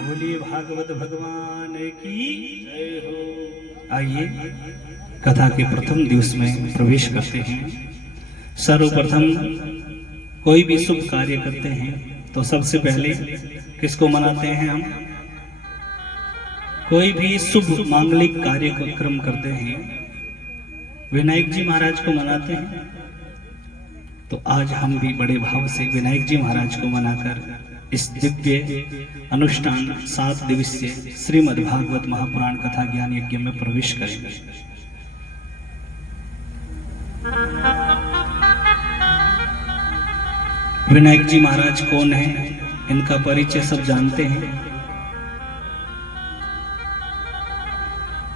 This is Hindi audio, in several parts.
बोलिए भागवत भगवान की जय हो। आइए कथा के प्रथम दिवस में प्रवेश करते हैं। सर्वप्रथम कोई भी शुभ कार्य करते हैं तो सबसे पहले किसको मनाते हैं हम? कोई भी शुभ मांगलिक कार्यक्रम करते हैं विनायक जी महाराज को मनाते हैं। तो आज हम भी बड़े भाव से विनायक जी महाराज को मनाकर इस दिव्य अनुष्ठान 7 दिवसीय श्रीमद् भागवत महापुराण कथा ज्ञान यज्ञ में प्रवेश करेंगे। विनायक जी महाराज कौन है, इनका परिचय सब जानते हैं।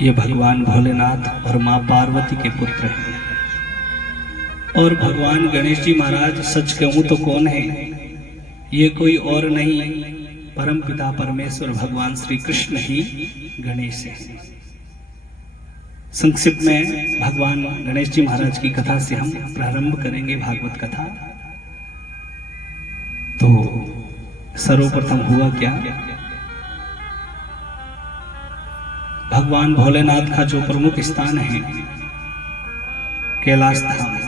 ये भगवान भोलेनाथ और मां पार्वती के पुत्र हैं। और भगवान गणेश जी महाराज सच कहूं तो कौन है? ये कोई और नहीं, परम पिता परमेश्वर भगवान श्री कृष्ण ही गणेश है। संक्षिप्त में भगवान गणेश जी महाराज की कथा से हम प्रारंभ करेंगे भागवत कथा। तो सर्वप्रथम हुआ क्या, भगवान भोलेनाथ का जो प्रमुख स्थान है कैलाश धाम,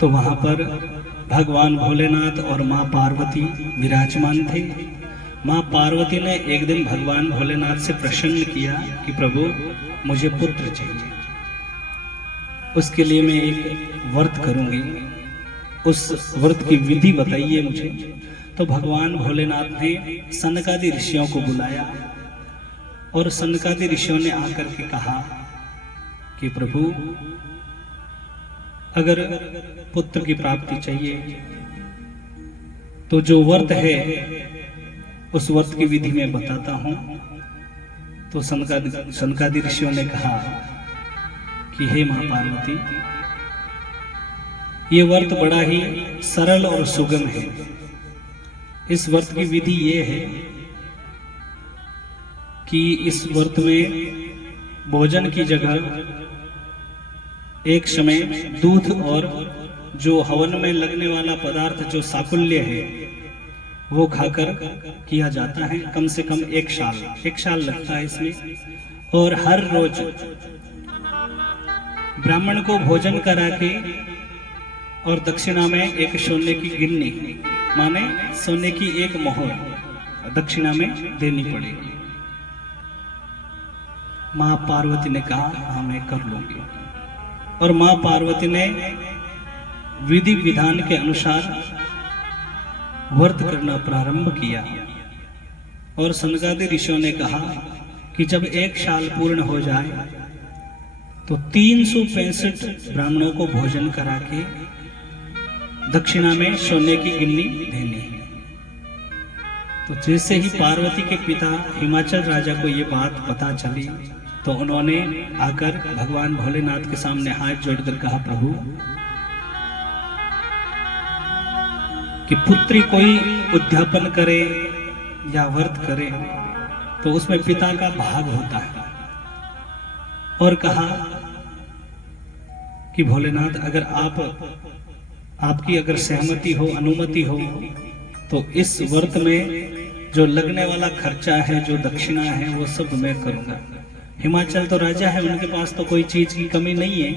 तो वहां पर भगवान भोलेनाथ और मां पार्वती विराजमान थे। मां पार्वती ने एक दिन भगवान भोलेनाथ से प्रसन्न किया कि प्रभु मुझे पुत्र चाहिए, उसके लिए मैं एक व्रत करूंगी, उस व्रत की विधि बताइए मुझे। तो भगवान भोलेनाथ ने सनकादि ऋषियों को बुलाया और सनकादि ऋषियों ने आकर के कहा कि प्रभु अगर पुत्र की प्राप्ति चाहिए तो जो व्रत है उस व्रत की विधि मैं बताता हूं। तो सनकादि ऋषियों ने कहा कि हे मां पार्वती, ये व्रत बड़ा ही सरल और सुगम है। इस व्रत की विधि ये है कि इस व्रत में भोजन की जगह एक समय दूध और जो हवन में लगने वाला पदार्थ जो साकुल्य है वो खाकर किया जाता है। कम से कम एक साल लगता है इसमें। और हर रोज ब्राह्मण को भोजन करा के और दक्षिणा में एक सोने की गिन्नी माने सोने की एक मोहर दक्षिणा में देनी पड़ेगी। मां पार्वती ने कहा हाँ मैं कर लूंगी। और मां पार्वती ने विधि विधान के अनुसार व्रत करना प्रारंभ किया। और सनकादि ऋषियों ने कहा कि जब 1 साल पूर्ण हो जाए तो 365 ब्राह्मणों को भोजन करा के दक्षिणा में सोने की गिन्नी देनी है। तो जैसे ही पार्वती के पिता हिमाचल राजा को ये बात पता चली तो उन्होंने आकर भगवान भोलेनाथ के सामने हाथ जोड़कर कहा प्रभु कि पुत्री कोई उद्यापन करे या व्रत करे तो उसमें पिता का भाग होता है। और कहा कि भोलेनाथ, अगर आपकी अगर सहमति हो, अनुमति हो, तो इस व्रत में जो लगने वाला खर्चा है, जो दक्षिणा है, वो सब मैं करूंगा। हिमाचल तो राजा है, उनके पास तो कोई चीज की कमी नहीं है।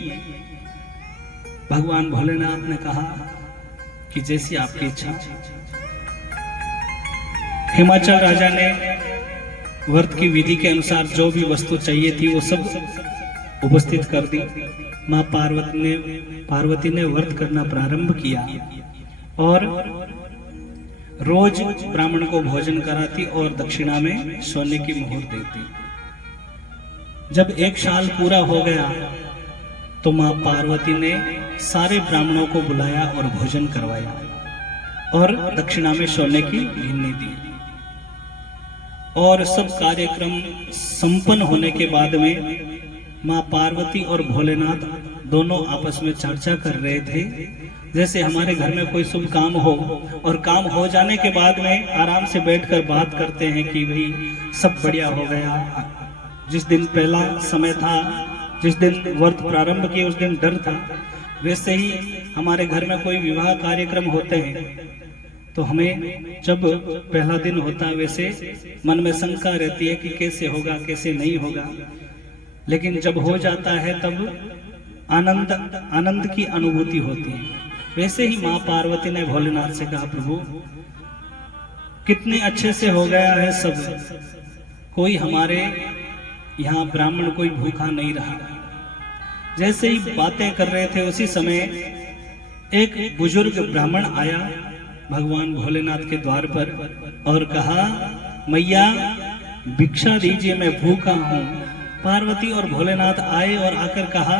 भगवान भोलेनाथ ने कहा कि जैसी आपकी इच्छा। हिमाचल राजा ने व्रत की विधि के अनुसार जो भी वस्तु चाहिए थी वो सब उपस्थित कर दी। मां पार्वती ने व्रत करना प्रारंभ किया और रोज ब्राह्मण को भोजन कराती और दक्षिणा में सोने की मोहर देती। जब 1 साल पूरा हो गया तो मां पार्वती ने सारे ब्राह्मणों को बुलाया और भोजन करवाया और दक्षिणा में सोने की गिन्नी दी। और सब कार्यक्रम संपन्न होने के बाद में मां पार्वती और भोलेनाथ दोनों आपस में चर्चा कर रहे थे। जैसे हमारे घर में कोई शुभ काम हो और काम हो जाने के बाद में आराम से बैठकर बात करते हैं कि भाई सब बढ़िया हो गया। जिस दिन पहला समय था, जिस दिन व्रत प्रारंभ किए, उस दिन डर था। वैसे ही हमारे घर में कोई विवाह कार्यक्रम होते हैं तो हमें जब पहला दिन होता है वैसे मन में शंका रहती है कि कैसे होगा, कैसे नहीं होगा। लेकिन जब हो जाता है तब आनंद की अनुभूति होती है। वैसे ही मां पार्वती ने भोलेनाथ से कहा, प्रभु कितने अच्छे से हो गया है सब, कोई हमारे यहाँ ब्राह्मण कोई भूखा नहीं रहा। जैसे ही बातें कर रहे थे उसी समय एक बुजुर्ग ब्राह्मण आया भगवान भोलेनाथ के द्वार पर और कहा, मैया भिक्षा दीजिए, मैं भूखा हूँ। पार्वती और भोलेनाथ आए और आकर कहा,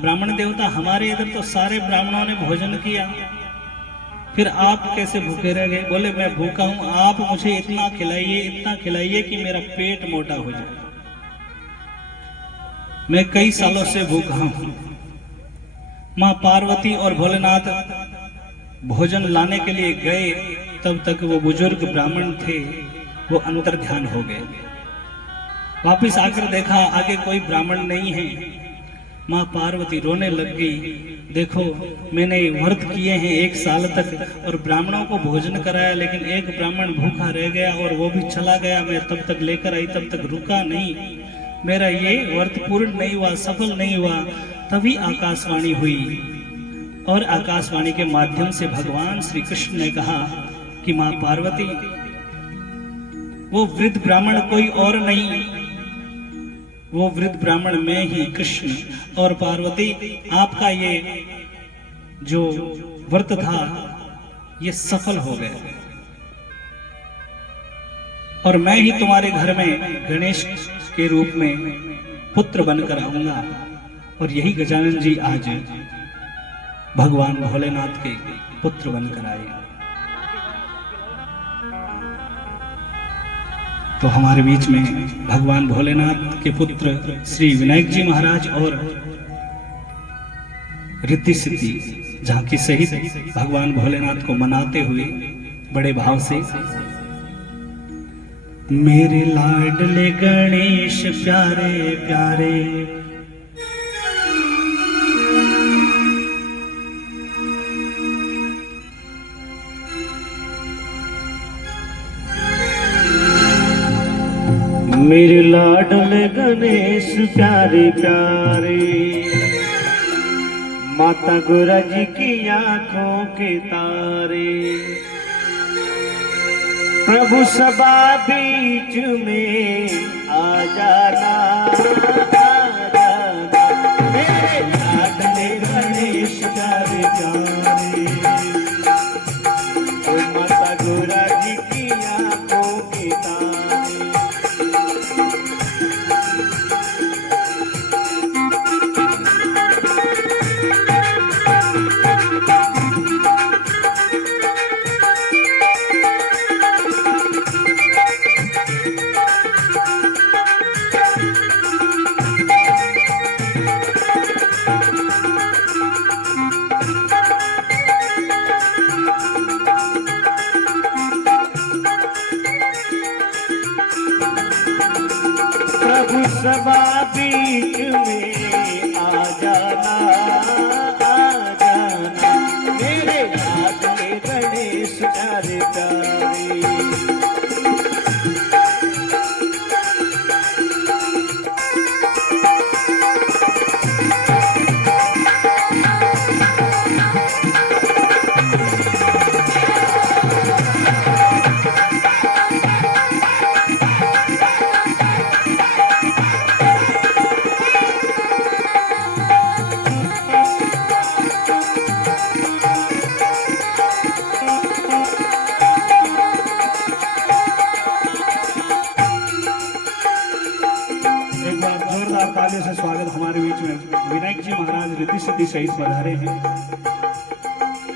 ब्राह्मण देवता, हमारे इधर तो सारे ब्राह्मणों ने भोजन किया, फिर आप कैसे भूखे रह गए? बोले, मैं भूखा हूँ, आप मुझे इतना खिलाइए कि मेरा पेट मोटा हो जाए। मैं कई सालों से भूखा हूँ। मां पार्वती और भोलेनाथ भोजन लाने के लिए गए, तब तक वो बुजुर्ग ब्राह्मण थे वो अंतर ध्यान हो गए। वापिस आकर देखा आगे कोई ब्राह्मण नहीं है। मां पार्वती रोने लग गई, देखो मैंने व्रत किए हैं 1 साल तक और ब्राह्मणों को भोजन कराया, लेकिन एक ब्राह्मण भूखा रह गया और वो भी चला गया। मैं तब तक लेकर आई, तब तक रुका नहीं, मेरा ये व्रत पूर्ण नहीं हुआ, सफल नहीं हुआ। तभी आकाशवाणी हुई और आकाशवाणी के माध्यम से भगवान श्री कृष्ण ने कहा कि मां पार्वती, वो वृद्ध ब्राह्मण कोई और नहीं, वो वृद्ध ब्राह्मण मैं ही कृष्ण। और पार्वती, आपका ये जो व्रत था ये सफल हो गया और मैं ही तुम्हारे घर में गणेश के रूप में पुत्र बनकर आऊंगा। और यही गजानन जी आज भगवान भोलेनाथ के पुत्र बनकर आए। तो हमारे बीच में भगवान भोलेनाथ के पुत्र श्री विनायक जी महाराज और रिद्धि सिद्धि झांकी सहित भगवान भोलेनाथ को मनाते हुए बड़े भाव से, मेरे लाडले गणेश प्यारे प्यारे, मेरे लाडले गणेश प्यारे प्यारे, माता गुरा जी की आंखों के तारे, प्रभु सभा बीच में आ जाना, आ जाना, मेरे लाडले गणेश प्यारे प्यारे, ओ माता गुरा जी की आंखों के तारे। रिद्धि सिद्धि सहित पधारे हैं।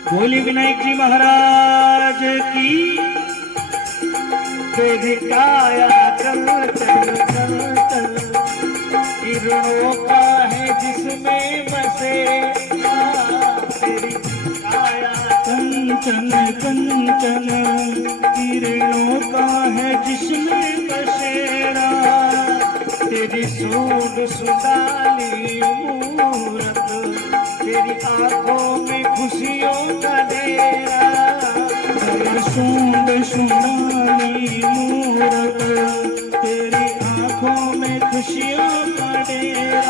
बोली विनायक जी महाराज की। तेरी काया चल चल चल चल, किरणों का है जिसमें बसे, तेरी काया कंचन कंचन, किरणों का है जिसमें बसेरा, तेरी सूंड सुंदाली मूरत, तेरी आंखों में खुशियों का डेरा, तेरी सूंड सुंदाली मूरत, तेरी आंखों में खुशियों का डेरा,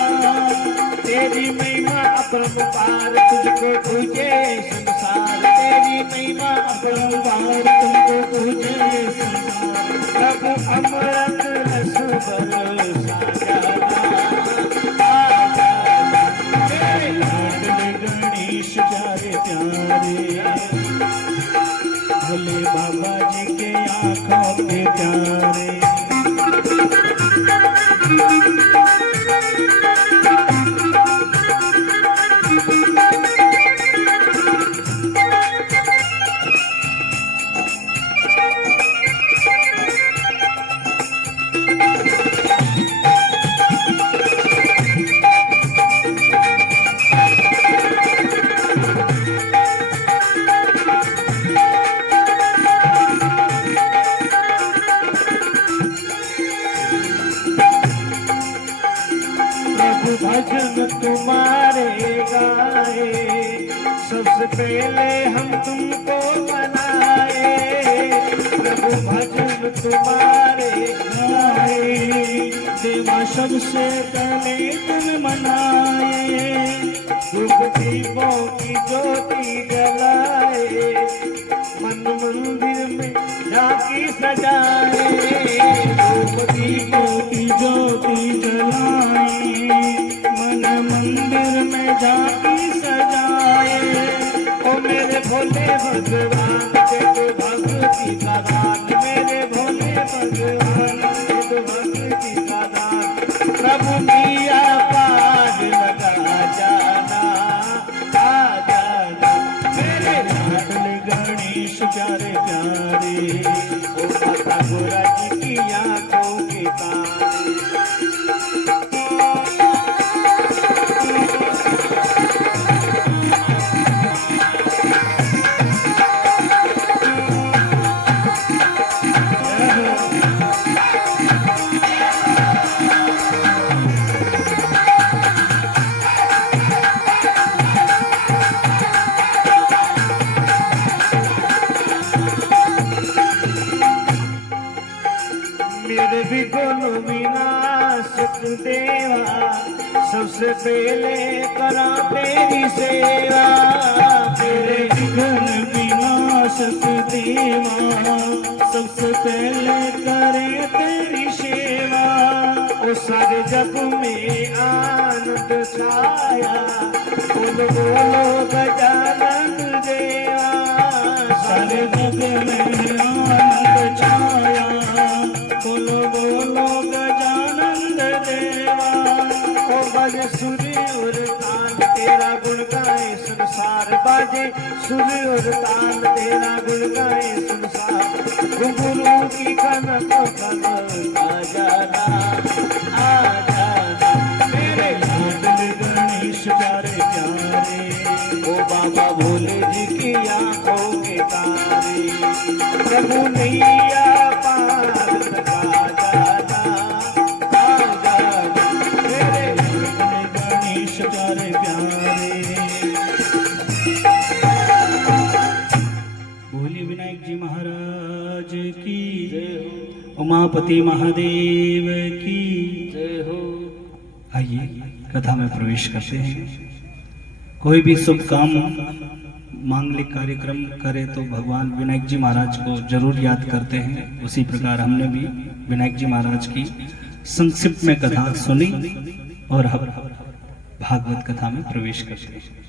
तेरी महिमा अपरंपार तुझको पूजे संसार, तेरी महिमा अपरंपार तुझको पूजे संसार, प्रभु अमृत रस बरसा जाना, तेरे लाडले गणेश प्यारे प्यारे, भोले बाबा जी के आंखों के प्यारे। भजन तुम्हारे गाए, सबसे पहले हम तुमको मनाए, प्रभु भजन तुम्हारे गाए, देवा सबसे पहले तुम मनाए, धूप दीपों की ज्योति जलाए, मन मंदिर में झांकी सजाए, धूप दीपों की ज्योति जलाए, मंदिर में झांकी सजाए, ओ मेरे भोले भगवान के तो भक्ति का दान, मेरे भोले भगवान के तो भक्ति का दान, प्रभु मिया पार लगा जाना, आ जाना, मेरे लाडले गणेश प्यारे प्यारे, ओ माता गोरा जी की आंखों के तारे। मेरे विघ्न विनाशक देवा, सबसे पहले करा तेरी सेवा, मेरे विघ्न विनाशक देवा, सबसे पहले करे तेरी सेवा, ओ सारे जग में आनंद छाया, बोलो बोलो गजानन देवा, सारे जग में आनंद छाया, बोलो बोलो गजानंद देवा, ओ बाजे सूर्य और तान तेरा गुण गाए संसार, बाजे सूर्य और तान तेरा गुण गाए संसार, गुरु की कनक कनक आ जाना, आ जाना, मेरे लाडले गणेश प्यारे प्यारे, ओ बाबा भोले जी की आंखों के तारे, प्रभु नैया पार लगा जाना, आ जाना, मेरे लाडले गणेश प्यारे प्यारे। बोलिए विनायक जी महाराज की जय हो, उमापति महादेव की जय हो। आइए कथा में प्रवेश करते हैं। कोई भी शुभ काम मांगलिक कार्यक्रम करे तो भगवान विनायक जी महाराज को जरूर याद करते हैं। उसी प्रकार हमने भी विनायक जी महाराज की संक्षिप्त में कथा सुनी और हम भागवत कथा में प्रवेश करते हैं।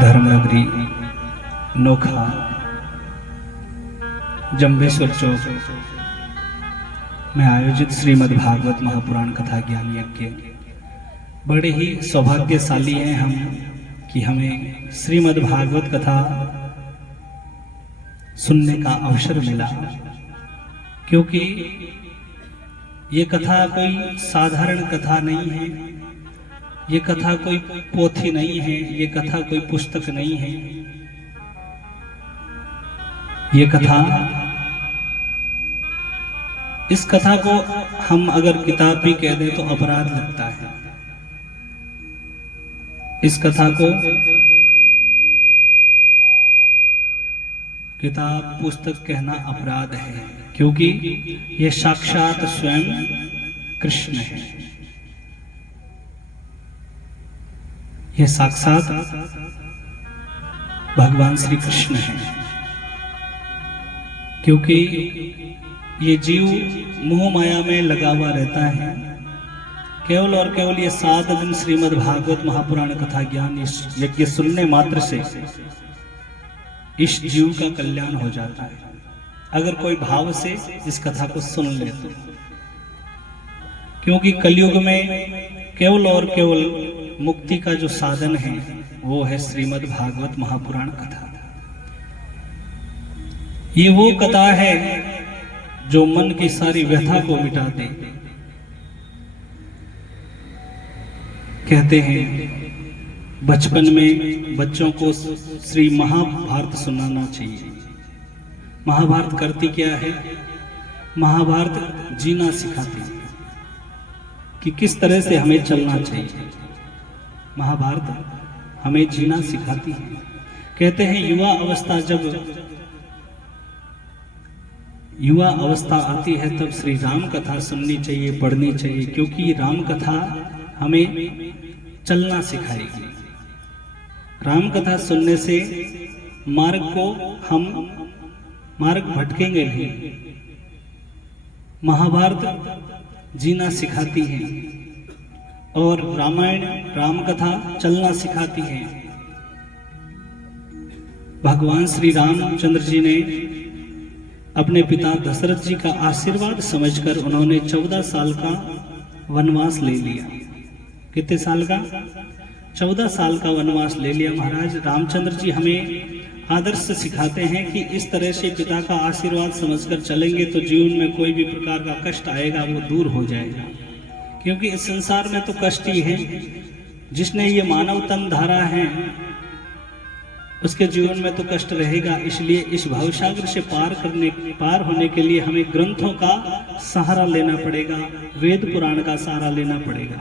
धर्मनगरी नोखा जंबेश्वर चौक में आयोजित श्रीमद् भागवत महापुराण कथा ज्ञान यज्ञ। बड़े ही सौभाग्यशाली हैं हम कि हमें श्रीमद् भागवत कथा सुनने का अवसर मिला, क्योंकि ये कथा कोई साधारण कथा नहीं है, ये कथा कोई पोथी नहीं है, ये कथा कोई पुस्तक नहीं है। ये कथा, इस कथा को हम अगर किताब भी कह दें तो अपराध लगता है। इस कथा को किताब पुस्तक कहना अपराध है, क्योंकि ये साक्षात स्वयं कृष्ण है। ये साक्षात भगवान श्री कृष्ण है। क्योंकि ये जीव मोह माया में लगा हुआ रहता है, केवल और केवल ये 7 दिन श्रीमद् भागवत महापुराण कथा ज्ञान यज्ञ सुनने मात्र से इस जीव का कल्याण हो जाता है, अगर कोई भाव से इस कथा को सुन ले तो। क्योंकि कलयुग में केवल और केवल मुक्ति का जो साधन है वो है श्रीमद् भागवत महापुराण कथा। ये वो कथा है जो मन की सारी व्यथा को मिटा दे। कहते हैं बचपन में बच्चों को श्री महाभारत सुनाना चाहिए। महाभारत करती क्या है? महाभारत जीना सिखाती है कि किस तरह से हमें चलना चाहिए। महाभारत हमें जीना सिखाती है। कहते हैं युवा अवस्था आती है तब श्री राम कथा सुननी चाहिए, पढ़नी चाहिए, क्योंकि राम कथा हमें चलना सिखाएगी। राम कथा सुनने से मार्ग भटकेंगे नहीं। महाभारत जीना सिखाती है और रामायण राम कथा चलना सिखाती है। भगवान श्री रामचंद्र जी ने अपने पिता दशरथ जी का आशीर्वाद समझकर उन्होंने 14 साल का वनवास ले लिया। कितने साल का? 14 साल का वनवास ले लिया। महाराज रामचंद्र जी हमें आदर्श सिखाते हैं कि इस तरह से पिता का आशीर्वाद समझकर चलेंगे तो जीवन में कोई भी प्रकार का कष्ट आएगा वो दूर हो जाएगा। क्योंकि इस संसार में तो कष्ट ही है। जिसने ये मानव तन धारा है उसके जीवन में तो कष्ट रहेगा। इसलिए इस भवसागर से पार होने के लिए हमें ग्रंथों का सहारा लेना पड़ेगा, वेद पुराण का सहारा लेना पड़ेगा।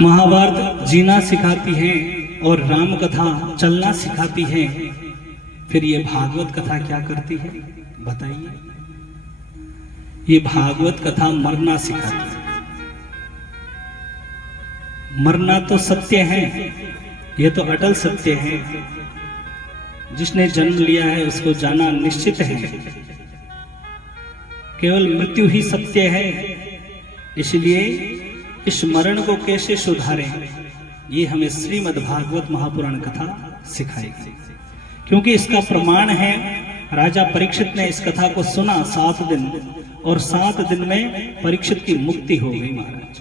महाभारत जीना सिखाती है और राम कथा चलना सिखाती है। फिर ये भागवत कथा क्या करती है बताइए? ये भागवत कथा मरना सिखाती है। मरना तो सत्य है, ये तो अटल सत्य है। जिसने जन्म लिया है उसको जाना निश्चित है। केवल मृत्यु ही सत्य है। इसलिए इस मरण को कैसे सुधारें, ये हमें श्रीमद् भागवत महापुराण कथा सिखाएगी। क्योंकि इसका प्रमाण है, राजा परीक्षित ने इस कथा को सुना 7 दिन और 7 दिन में परीक्षित की मुक्ति हो गई। महाराज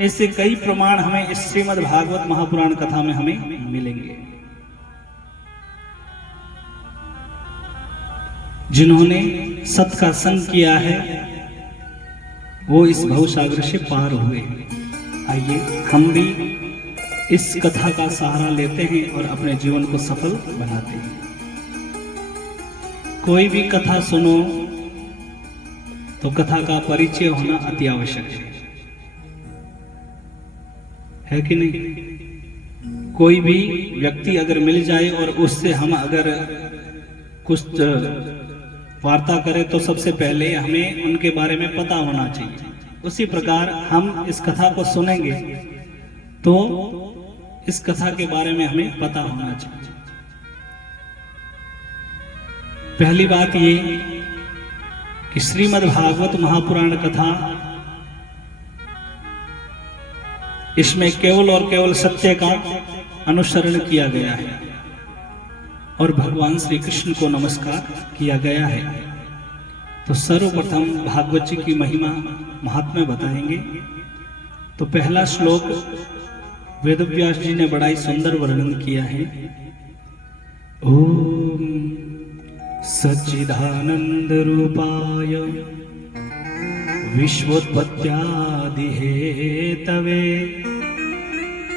ऐसे कई प्रमाण हमें इस श्रीमद् भागवत महापुराण कथा में हमें मिलेंगे। जिन्होंने सत का संग किया है वो इस भवसागर से पार हुए। आइए हम भी इस कथा का सहारा लेते हैं और अपने जीवन को सफल बनाते हैं। कोई भी कथा सुनो तो कथा का परिचय होना अति आवश्यक है कि नहीं? कोई भी व्यक्ति अगर मिल जाए और उससे हम अगर कुछ वार्ता करें तो सबसे पहले हमें उनके बारे में पता होना चाहिए। उसी प्रकार हम इस कथा को सुनेंगे तो इस कथा के बारे में हमें पता होना चाहिए। पहली बात ये कि श्रीमद् भागवत महापुराण कथा इसमें केवल और केवल सत्य का अनुसरण किया गया है और भगवान श्री कृष्ण को नमस्कार किया गया है। तो सर्वप्रथम भागवत जी की महिमा महात्म्य बताएंगे। तो पहला श्लोक वेदव्यास जी ने बड़ा ही सुंदर वर्णन किया है। ओम सच्चिदानंद रूपाय विश्वोत्पत्त्यादि हेतवे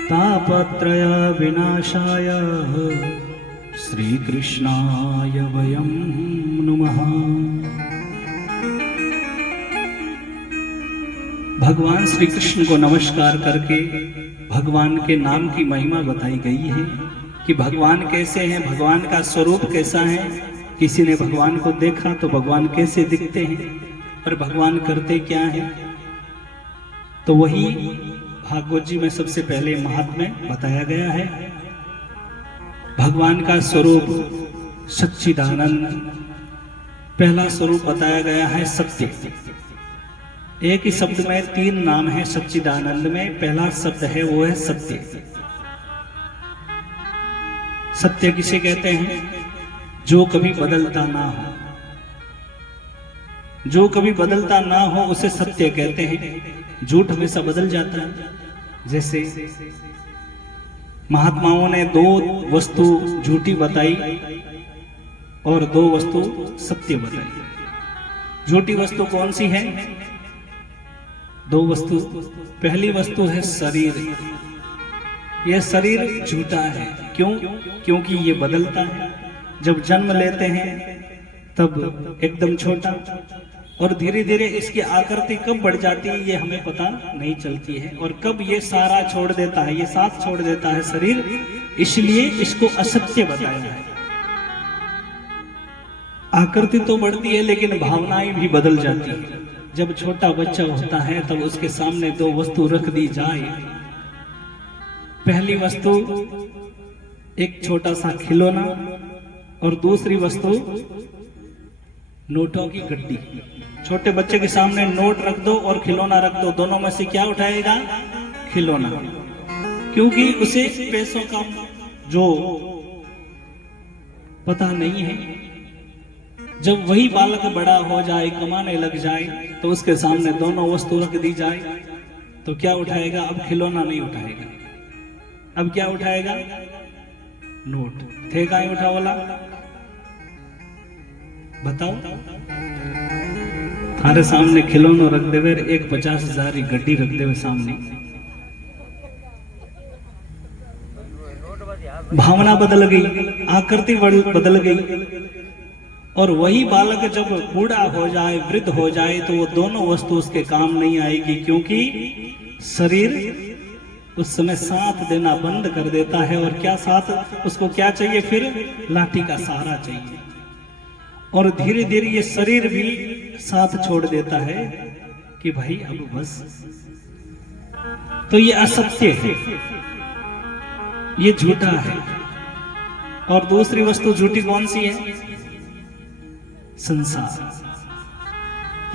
तापत्रय विनाशाय श्री कृष्णाय वयं नमः। भगवान श्री कृष्ण को नमस्कार करके भगवान के नाम की महिमा बताई गई है कि भगवान कैसे हैं, भगवान का स्वरूप कैसा है। किसी ने भगवान को देखा तो भगवान कैसे दिखते हैं और भगवान करते क्या हैं। तो वही भागवत जी में सबसे पहले महात्म्य बताया गया है। भगवान का स्वरूप सच्चिदानंद, पहला स्वरूप बताया गया है सत्य। एक ही शब्द में तीन नाम है सच्चिदानंद में। पहला शब्द है वो है सत्य। सत्य किसे कहते हैं? जो कभी बदलता ना हो, जो कभी बदलता ना हो उसे सत्य कहते हैं। झूठ हमेशा बदल जाता है। जैसे महात्माओं ने दो वस्तु झूठी बताई और दो वस्तु सत्य बताई। झूठी वस्तु कौन सी है? दो वस्तु। पहली वस्तु है शरीर। यह शरीर झूठा है। क्यों? क्योंकि ये बदलता है। जब जन्म लेते हैं तब एकदम छोटा और धीरे धीरे इसकी आकृति कब बढ़ जाती है ये हमें पता नहीं चलती है, और कब ये सारा छोड़ देता है, ये साथ छोड़ देता है शरीर। इसलिए इसको असत्य बताया है। आकृति तो बढ़ती है लेकिन भावनाएं भी बदल जाती है। जब छोटा बच्चा होता है तब उसके सामने दो वस्तु रख दी जाए। पहली वस्तु एक छोटा सा खिलौना और दूसरी वस्तु नोटों की गड्डी। छोटे बच्चे के सामने नोट रख दो और खिलौना रख दो, दोनों में से क्या उठाएगा? खिलौना। क्योंकि उसे पैसों का जो पता नहीं है। जब वही बालक बड़ा हो जाए, कमाने लग जाए, तो उसके सामने दोनों वस्तु रख दी जाए तो क्या उठाएगा? अब खिलौना नहीं उठाएगा। अब क्या उठाएगा? नोट। थे का ही उठा वाला? बताओ। थारे सामने खिलौना रख देवे, एक 50,000 की गड्डी रख देवे सामने। भावना बदल गई, आकृति बदल गई। और वही बालक जब बूढ़ा हो जाए, वृद्ध हो जाए, तो वो दोनों वस्तु उसके काम नहीं आएगी। क्योंकि शरीर उस समय साथ देना बंद कर देता है। और क्या साथ? उसको क्या चाहिए फिर? लाठी का सहारा चाहिए। और धीरे धीरे ये शरीर भी साथ छोड़ देता है कि भाई अब बस। तो ये असत्य है, ये झूठा है। और दूसरी वस्तु झूठी कौन सी है? संसार।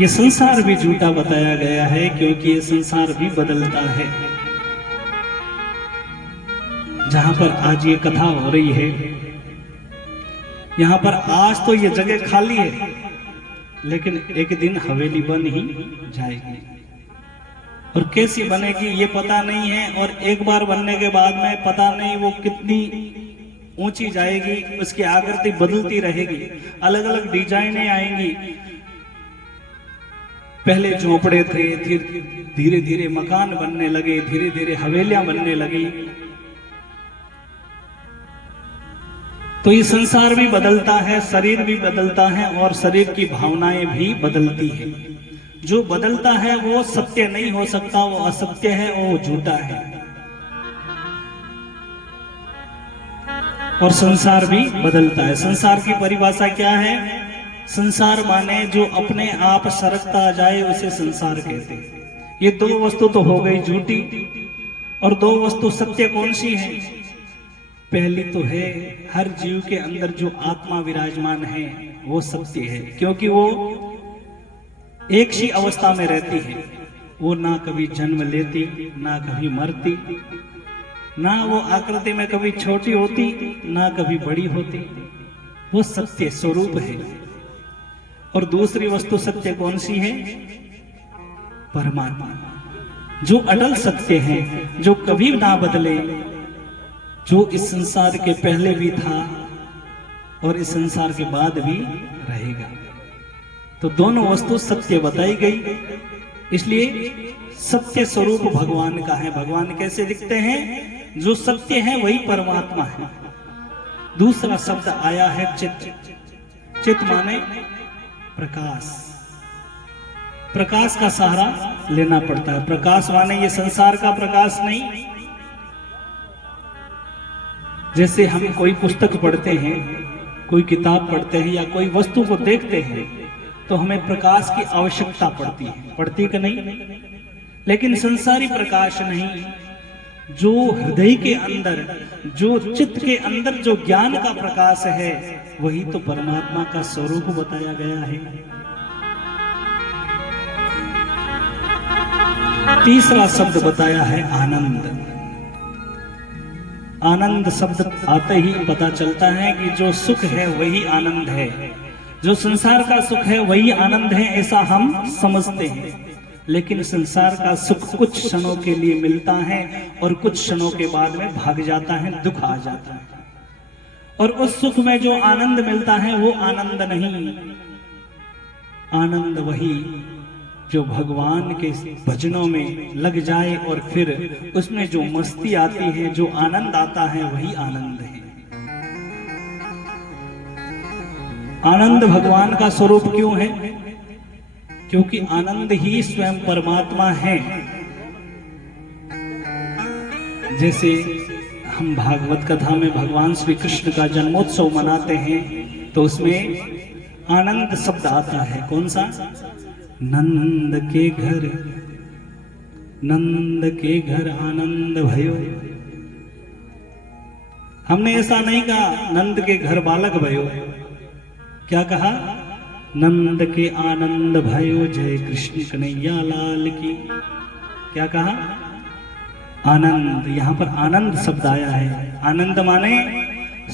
ये संसार भी झूठा बताया गया है क्योंकि ये संसार भी बदलता है। जहां पर आज ये कथा हो रही है, यहां पर आज तो ये जगह खाली है, लेकिन एक दिन हवेली बन ही जाएगी। और कैसी बनेगी ये पता नहीं है। और एक बार बनने के बाद में पता नहीं वो कितनी ऊंची जाएगी, उसकी आकृति बदलती रहेगी, अलग अलग डिजाइनें आएंगी। पहले झोपड़े थे, धीरे धीरे मकान बनने लगे, धीरे धीरे हवेलियां बनने लगी। तो ये संसार भी बदलता है, शरीर भी बदलता है और शरीर की भावनाएं भी बदलती है। जो बदलता है वो सत्य नहीं हो सकता, वो असत्य है, वो झूठा है। और संसार भी बदलता है। संसार की परिभाषा क्या है? संसार माने जो अपने आप सरकता जाए उसे संसार कहते हैं। ये दो वस्तु तो हो गई झूठी, और दो वस्तु सत्य कौन सी है? पहली तो है हर जीव के अंदर जो आत्मा विराजमान है वो सत्य है, क्योंकि वो एक सी अवस्था में रहती है। वो ना कभी जन्म लेती, ना कभी मरती, ना वो आकृति में कभी छोटी होती, ना कभी बड़ी होती। वो सत्य स्वरूप है। और दूसरी वस्तु सत्य कौन सी है? परमात्मा, जो अटल सत्य है, जो कभी ना बदले, जो इस संसार के पहले भी था और इस संसार के बाद भी रहेगा। तो दोनों वस्तु सत्य बताई गई। इसलिए सत्य स्वरूप भगवान का है। भगवान कैसे दिखते हैं? जो सत्य है वही परमात्मा है। दूसरा शब्द आया है चित। चित माने प्रकाश। प्रकाश का सहारा लेना पड़ता है। प्रकाश माने ये संसार का प्रकाश नहीं। जैसे हम कोई पुस्तक पढ़ते हैं, कोई किताब पढ़ते हैं या कोई वस्तु को देखते हैं तो हमें प्रकाश की आवश्यकता पड़ती कि नहीं? लेकिन संसारी प्रकाश नहीं, जो हृदय के अंदर, जो चित्त के अंदर जो ज्ञान का प्रकाश है, वही तो परमात्मा का स्वरूप बताया गया है। तीसरा शब्द बताया है आनंद। आनंद शब्द आते ही पता चलता है कि जो सुख है वही आनंद है, जो संसार का सुख है वही आनंद है, ऐसा हम समझते हैं। लेकिन संसार का सुख कुछ क्षणों के लिए मिलता है और कुछ क्षणों के बाद में भाग जाता है, दुख आ जाता है। और उस सुख में जो आनंद मिलता है वो आनंद नहीं। आनंद वही जो भगवान के भजनों में लग जाए और फिर उसमें जो मस्ती आती है, जो आनंद आता है, वही आनंद है। आनंद भगवान का स्वरूप क्यों है? क्योंकि आनंद ही स्वयं परमात्मा है। जैसे हम भागवत कथा में भगवान श्री कृष्ण का जन्मोत्सव मनाते हैं तो उसमें आनंद शब्द आता है। कौन सा? नंद के घर आनंद भयो। हमने ऐसा नहीं कहा नंद के घर बालक भयो। क्या कहा? नंद के आनंद भयो, जय कृष्ण कन्हैया लाल की। क्या कहा? आनंद। यहां पर आनंद शब्द आया है। आनंद माने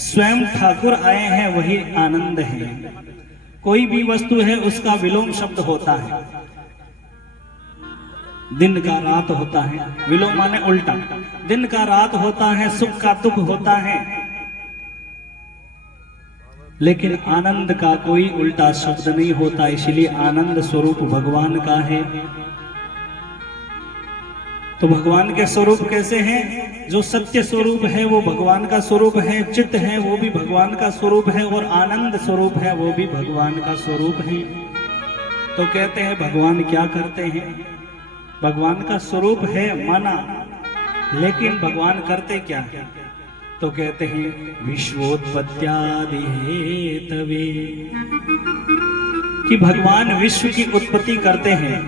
स्वयं ठाकुर आए हैं वही आनंद है। कोई भी वस्तु है उसका विलोम शब्द होता है। दिन का रात होता है, विलोम माने उल्टा। दिन का रात होता है, सुख का दुख होता है, लेकिन आनंद का कोई उल्टा शब्द नहीं होता। इसलिए आनंद स्वरूप भगवान का है। तो भगवान के स्वरूप कैसे हैं? जो सत्य स्वरूप है वो भगवान का स्वरूप है, चित्त है वो भी भगवान का स्वरूप है, और आनंद स्वरूप है वो भी भगवान का स्वरूप है। तो कहते हैं भगवान क्या करते हैं? भगवान का स्वरूप है माना, लेकिन भगवान करते क्या है? तो कहते हैं विश्वोत्पत्त्यादि हेतवे, कि भगवान विश्व की उत्पत्ति करते हैं,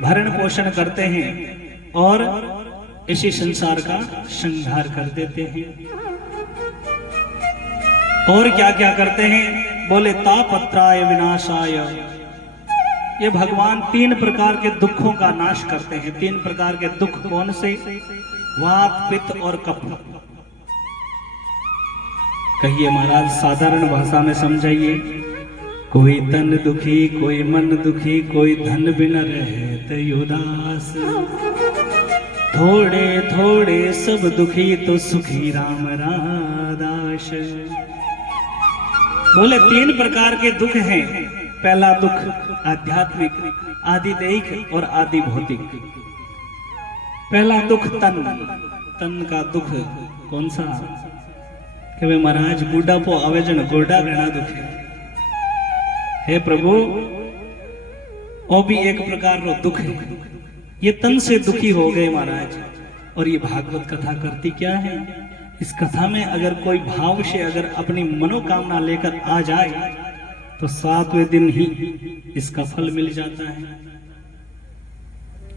भरण पोषण करते हैं और इसी संसार का संहार कर देते हैं। और क्या क्या करते हैं? बोले तापत्राय विनाशाय। ये भगवान 3 प्रकार के दुखों का नाश करते हैं। 3 प्रकार के दुख कौन से? वात, पित्त और कफ। कहिए महाराज, साधारण भाषा में समझाइए। कोई तन दुखी, कोई मन दुखी, कोई धन बिन रहत उदास, थोड़े थोड़े सब दुखी तो सुखी राम रादास। बोले 3 प्रकार के दुख हैं। पहला दुख आध्यात्मिक, आदि दैहिक और आदि भौतिक। पहला दुख तन का दुख कौन सा? कि वे महाराज बुढ़ापो आवे जन गोडा घना दुख है प्रभु, वो भी एक प्रकार रो दुख है। ये तन से दुखी हो गए महाराज। और ये भागवत कथा करती क्या है? इस कथा में अगर कोई भाव से अगर अपनी मनोकामना लेकर आ जाए तो 7वें दिन ही इसका फल मिल जाता है।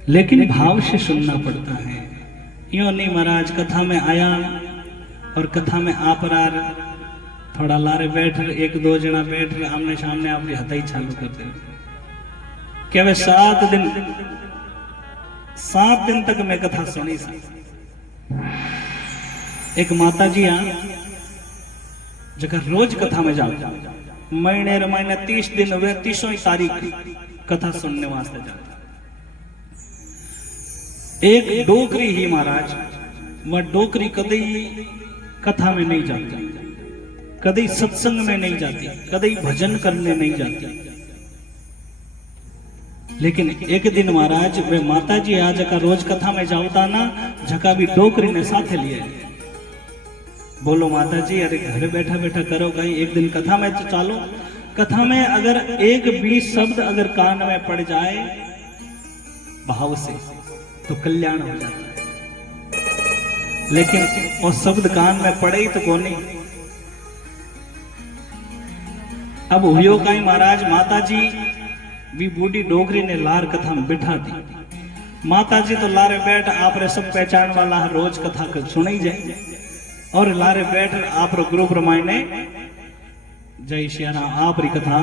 लेकिन भाव से सुनना पड़ता है। यूं नहीं महाराज कथा में आया और कथा में आप थोड़ा लारे बैठ, 1-2 जना बैठ रहे आमने सामने, आपकी हथाई चालू कर दे। क्या वे 7 दिन 7 दिन तक मैं कथा सुनी सी। एक माता जी जगह रोज कथा में जाओ, महीने महीने 30 दिन वे 30 तारीख कथा सुनने वास्ते जाता। एक डोकरी ही महाराज, वह डोकरी कदी कथा में नहीं जाती, कदी सत्संग में नहीं जाती, कदी भजन करने नहीं जाती। लेकिन एक दिन महाराज वे माता जी आ जका रोज कथा में जाता ना, जका भी डोकरी ने साथे लिए। बोलो माता जी, अरे घर बैठा बैठा करो कहीं, एक दिन कथा में तो चालो। कथा में अगर एक भी शब्द अगर कान में पड़ जाए भाव से तो कल्याण हो जाता है, लेकिन वो शब्द कान में पड़े ही तो कोनी। अब हुयो कहीं महाराज, माता जी भी बूढ़ी डोगरी ने लार कथा में बिठा दी। माता जी तो लारे बैठ आप रे सब पहचान वाला है, रोज कथा कर सुनी जाए, और लारे बैठ आप रो ग्रुप रमायने जय श्यारा आप री कथा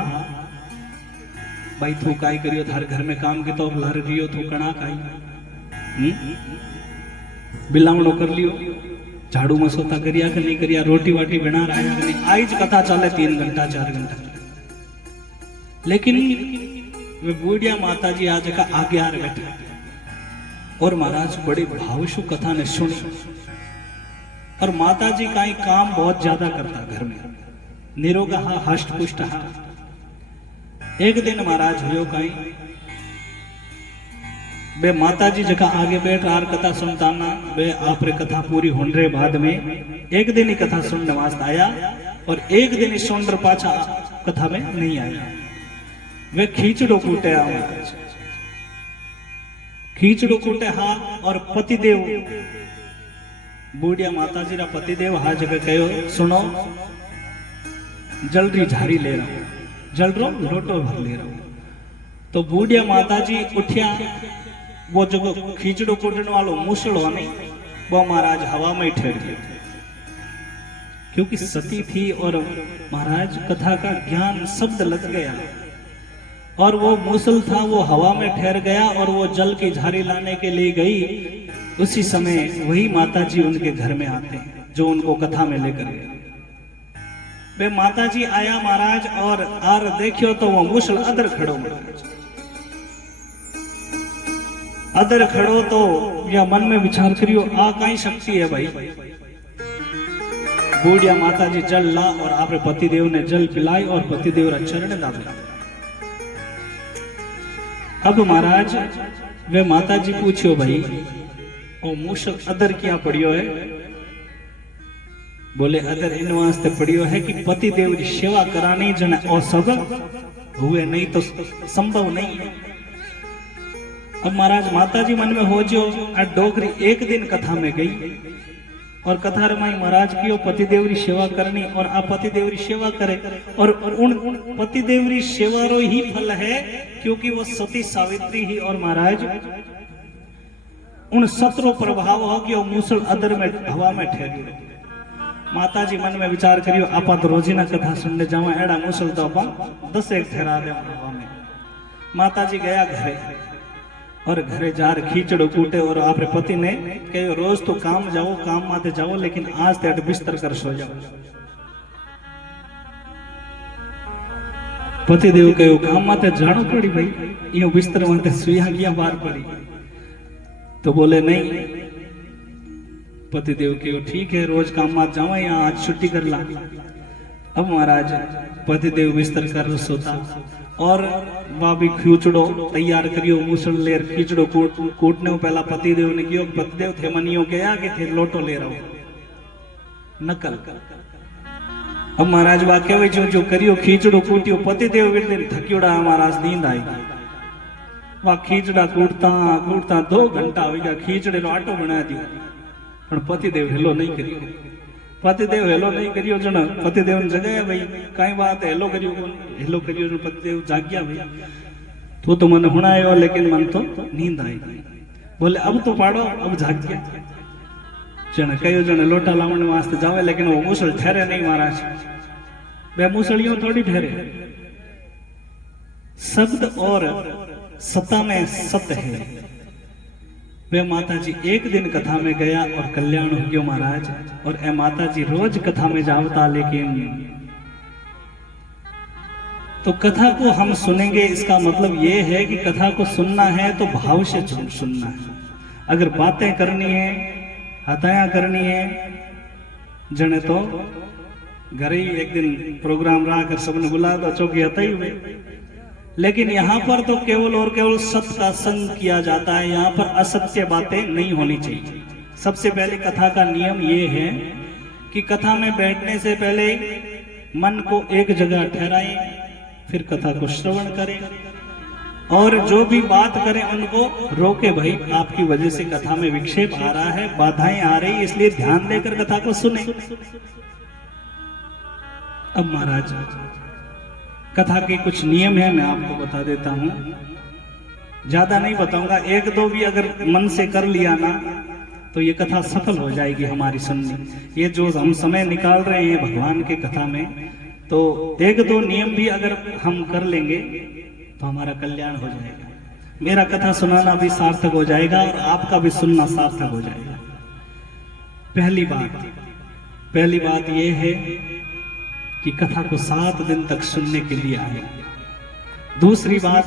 भाई तू काई करियो, थारे घर में काम की तो लारे रियो तू कणा काई बिलावड़ो कर लियो, झाड़ू मसोता करिया कि नहीं करिया, रोटी वाटी बना रहा है कि नहीं, आज कथा चले 3 घंटा 4 घंटा। लेकिन वे बूढ़िया माता जी आज का आगे आ बैठे और महाराज बड़े भावशु कथा ने सुनी। और माता जी का ही काम बहुत ज्यादा करता घर में, निरोगा हा हष्ट पुष्ट हा। एक दिन महाराज हुयो कहीं वे माता जी जगह आगे बैठ आर कथा सुनता ना, वे आप रे कथा पूरी होने बाद में एक दिन ही कथा सुनने वास्ते आया, और एक दिन ही सुन पाछा कथा में नहीं आया। वे खींचड़ो कूटे खींचड़ो कूटे हा। और पतिदेव बूढ़िया माता जी रा पतिदेव हा जगह कहो, सुनो जल्दी झाड़ी ले रहा हूं, जल रो लोटो भर ले रहा हूं। तो बूढ़िया माता जी उठिया, वो जो खींचड़ो कूटने वालों मूसड़ो नहीं, वो महाराज हवा में ठहर गया, क्योंकि सती थी और महाराज कथा का ज्ञान शब्द लग गया, और वो मूसल था वो हवा में ठहर गया, और वो जल की झाड़ी लाने के लिए गई। उसी समय वही माता जी उनके घर में आते हैं जो उनको कथा में लेकर गए। वे माता जी आया महाराज, और आर देखियो तो वो मूसल अदर खड़ो, अदर खड़ो तो या मन में विचार करियो आ कई शक्ति है भाई। बूढ़िया माता जी जल ला और आप पतिदेव ने जल पिलाई और पतिदेव रा चरण दाबे। अब महाराज वे माता जी पूछियो भाई ओ मूसल अदर क्या पड़ियो है? बोले अदर इन वास्ते पड़ियो है कि पतिदेव की सेवा करानी जने और सब हुए, नहीं तो संभव नहीं है। अब महाराज माता जी मन में हो जो आ डोगरी एक दिन कथा में गई और कथा रमाई महाराज की पतिदेव की सेवा करनी, और आप पतिदेव की सेवा करे, और उन पतिदेव की सेवा रो ही फल है, क्योंकि वो सती सावित्री ही। और महाराज उन सत्रो प्रभाव हो कि वो मूसल अदर में हवा में ठहरी। माता जी मन में विचार करियो आपा तो रोजीना कथा सुनने जावा, एड़ा मूसल तो आप 10 एक ठहरा दे हवा में। माता जी गया घरे, और घरे जार खींचड़ो कूटे, और आपरे पति ने कहो रोज तो काम जाओ, काम माते जाओ, लेकिन आज ते अट बिस्तर कर सो जाओ। पति देव कहो काम माते जानो पड़ी भाई, यो बिस्तर माते सुया गया बार पड़ी। तो बोले नहीं, पति देव कहो ठीक है रोज काम मात जाओ, यहाँ आज छुट्टी कर ला। अब महाराज पति देव बिस्तर कर सोता, और वह भी खींचड़ो तैयार करियो, मूसल लेर खींचड़ो कूटने पहला पतिदेव ने कियो, पतिदेव थे मनियो गया कि थे लोटो ले रहा हूं नकल। अब महाराज वाक्य जो करियो खींचड़ो कूटियो, पतिदेव थक्योड़ा महाराज नींद आई। वह खींचड़ा कूटता कूटता 2 घंटा हो गया, खींचड़े रो आटो बना दियो, पर पतिदेव हेलो नहीं करियो। पतिदेव हेलो नहीं करियो जन पतिदेव ने जगाया भाई कई बात हेलो करियो, हेलो करियो जन पतिदेव जाग्या भाई, तो मन हुणायो, लेकिन मन तो नींद आई। बोले अब तो पाड़ो, अब जाग गया। जन कहो जन लोटा लावण वास्ते जावे, लेकिन वो मूसल ठहरे नहीं महाराज, वे मूसलियों थोड़ी ठहरे। शब्द और सत्ता में सत्य है, वे माता जी एक दिन कथा में गया और कल्याण हो गयो महाराज। और ए माता जी रोज कथा में जावता, लेकिन तो कथा को हम सुनेंगे, इसका मतलब ये है कि कथा को सुनना है तो भाव से सुनना है। अगर बातें करनी है, हताया करनी है, जने तो घर ही एक दिन प्रोग्राम रहा कर सबने बुला दो, चौकी हता ही हुए। लेकिन यहाँ पर तो केवल और केवल सत्य का संग किया जाता है, यहाँ पर असत्य बातें नहीं होनी चाहिए। सबसे पहले कथा का नियम ये है कि कथा में बैठने से पहले मन को एक जगह ठहराएं, फिर कथा को श्रवण करें और जो भी बात करें उनको रोके। भाई आपकी वजह से कथा में विक्षेप आ रहा है, बाधाएं आ रही, इसलिए ध्यान देकर कथा को सुने। अब महाराज कथा के कुछ नियम है, मैं आपको बता देता हूं, ज्यादा नहीं बताऊंगा। एक दो भी अगर मन से कर लिया ना तो ये कथा सफल हो जाएगी हमारी सुननी। ये जो हम समय निकाल रहे हैं भगवान के कथा में, तो एक दो नियम भी अगर हम कर लेंगे तो हमारा कल्याण हो जाएगा। मेरा कथा सुनाना भी सार्थक हो जाएगा और आपका भी सुनना सार्थक हो जाएगा। पहली बात यह है कि कथा को 7 दिन तक सुनने के लिए आए। दूसरी बात,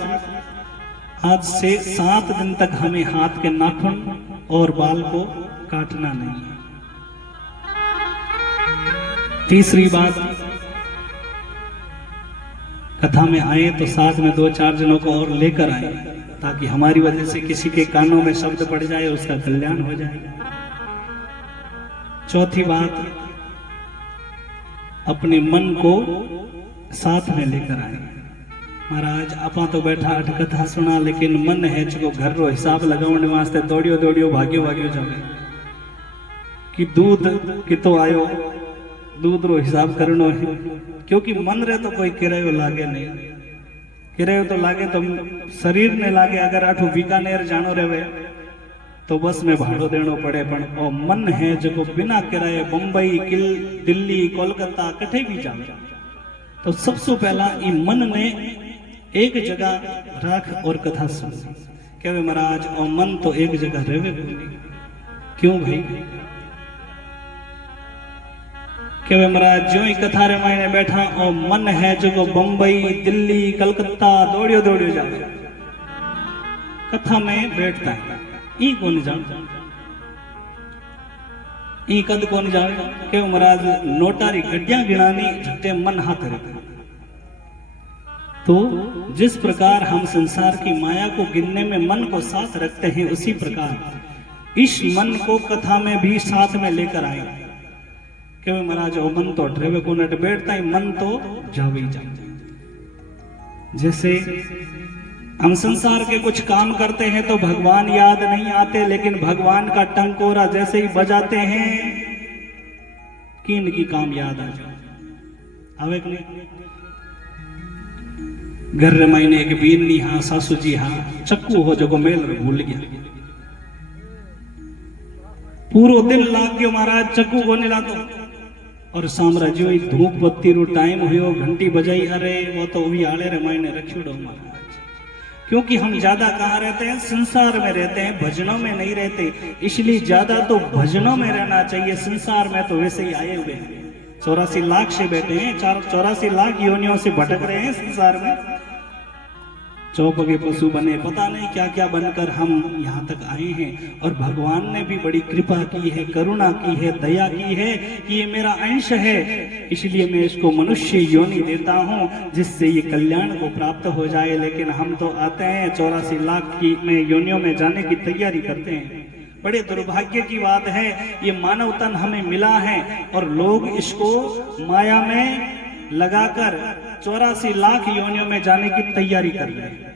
आज से 7 दिन तक हमें हाथ के नाखून और बाल को काटना नहीं है। तीसरी बात, कथा में आए तो साथ में 2-4 जनों को और लेकर आए, ताकि हमारी वजह से किसी के कानों में शब्द पड़ जाए, उसका कल्याण हो जाए। चौथी बात, अपने मन को साथ में लेकर आए। महाराज आपा तो बैठा अठ कथा सुना, लेकिन मन है जो घर रो हिसाब लगाने वास्ते दौड़ियो भाग्यो जावे कि दूध कितो आयो, दूध रो हिसाब करनो है। क्योंकि मन रे तो कोई किरायो लागे नहीं, किरायो तो लागे तो शरीर ने लागे। अगर अठू बीकानेर जानो रहे तो बस में भाड़ो देनो पड़े, पण ओ मन है जो बिना किराए बंबई, दिल्ली, कोलकाता कठे भी जावे, तो सबसे पहला ई मन ने एक जगह राख और कथा सुन। कहवे महाराज ओ मन तो एक जगह रहे क्यों भाई? कहवे महाराज जो ही कथा रे मायने बैठा ओ मन है जो बंबई, दिल्ली, कलकत्ता दौड़ियो जावे, कथा में बैठता है ई कौन जान, ई कद कौन जावे। के महाराज नोटारी गड्डियां गिनानी झटे मन हाथ रहता। तो जिस प्रकार हम संसार की माया को गिनने में मन को साथ रखते हैं, उसी प्रकार इस मन को कथा में भी साथ में लेकर आए। के महाराज ओ मन तो ड्रेवे को नट बैठता है, मन तो जावे ही जावे। जैसे हम संसार के कुछ काम करते हैं तो भगवान याद नहीं आते, लेकिन भगवान का टंकोरा जैसे ही बजाते हैं कि इनकी काम याद आ जाए। आवे कि नहीं? घर रे मायने एक बीरनी हाँ, सासू जी हाँ, चक्कू हो जो मेल भूल गया, पूरो दिन लाग गयो महाराज चक्कू को नहीं लातो। और साम्राज्य धूप बत्ती रो टाइम हुयो, घंटी बजाई, अरे वो तो वही आले रे मायने रखियो महाराज। क्योंकि हम ज्यादा कहाँ रहते हैं? संसार में रहते हैं, भजनों में नहीं रहते। इसलिए ज्यादा तो भजनों में रहना चाहिए। संसार में तो वैसे ही आए हुए हैं, 84 लाख से बैठे हैं, 84 लाख योनियों से भटक रहे हैं संसार में। चौपगे पशु बने, पता नहीं क्या क्या बनकर हम यहाँ तक आए हैं। और भगवान ने भी बड़ी कृपा की है, करुणा की है, दया की है कि ये मेरा अंश है, इसलिए मैं इसको मनुष्य योनि देता हूँ जिससे ये कल्याण को प्राप्त हो जाए। लेकिन हम तो आते हैं 84 लाख की में योनियों में जाने की तैयारी करते हैं। बड़े दुर्भाग्य की बात है, ये मानव तन हमें मिला है और लोग इसको माया में लगाकर 84 लाख योनियों में जाने की तैयारी कर रहे हैं।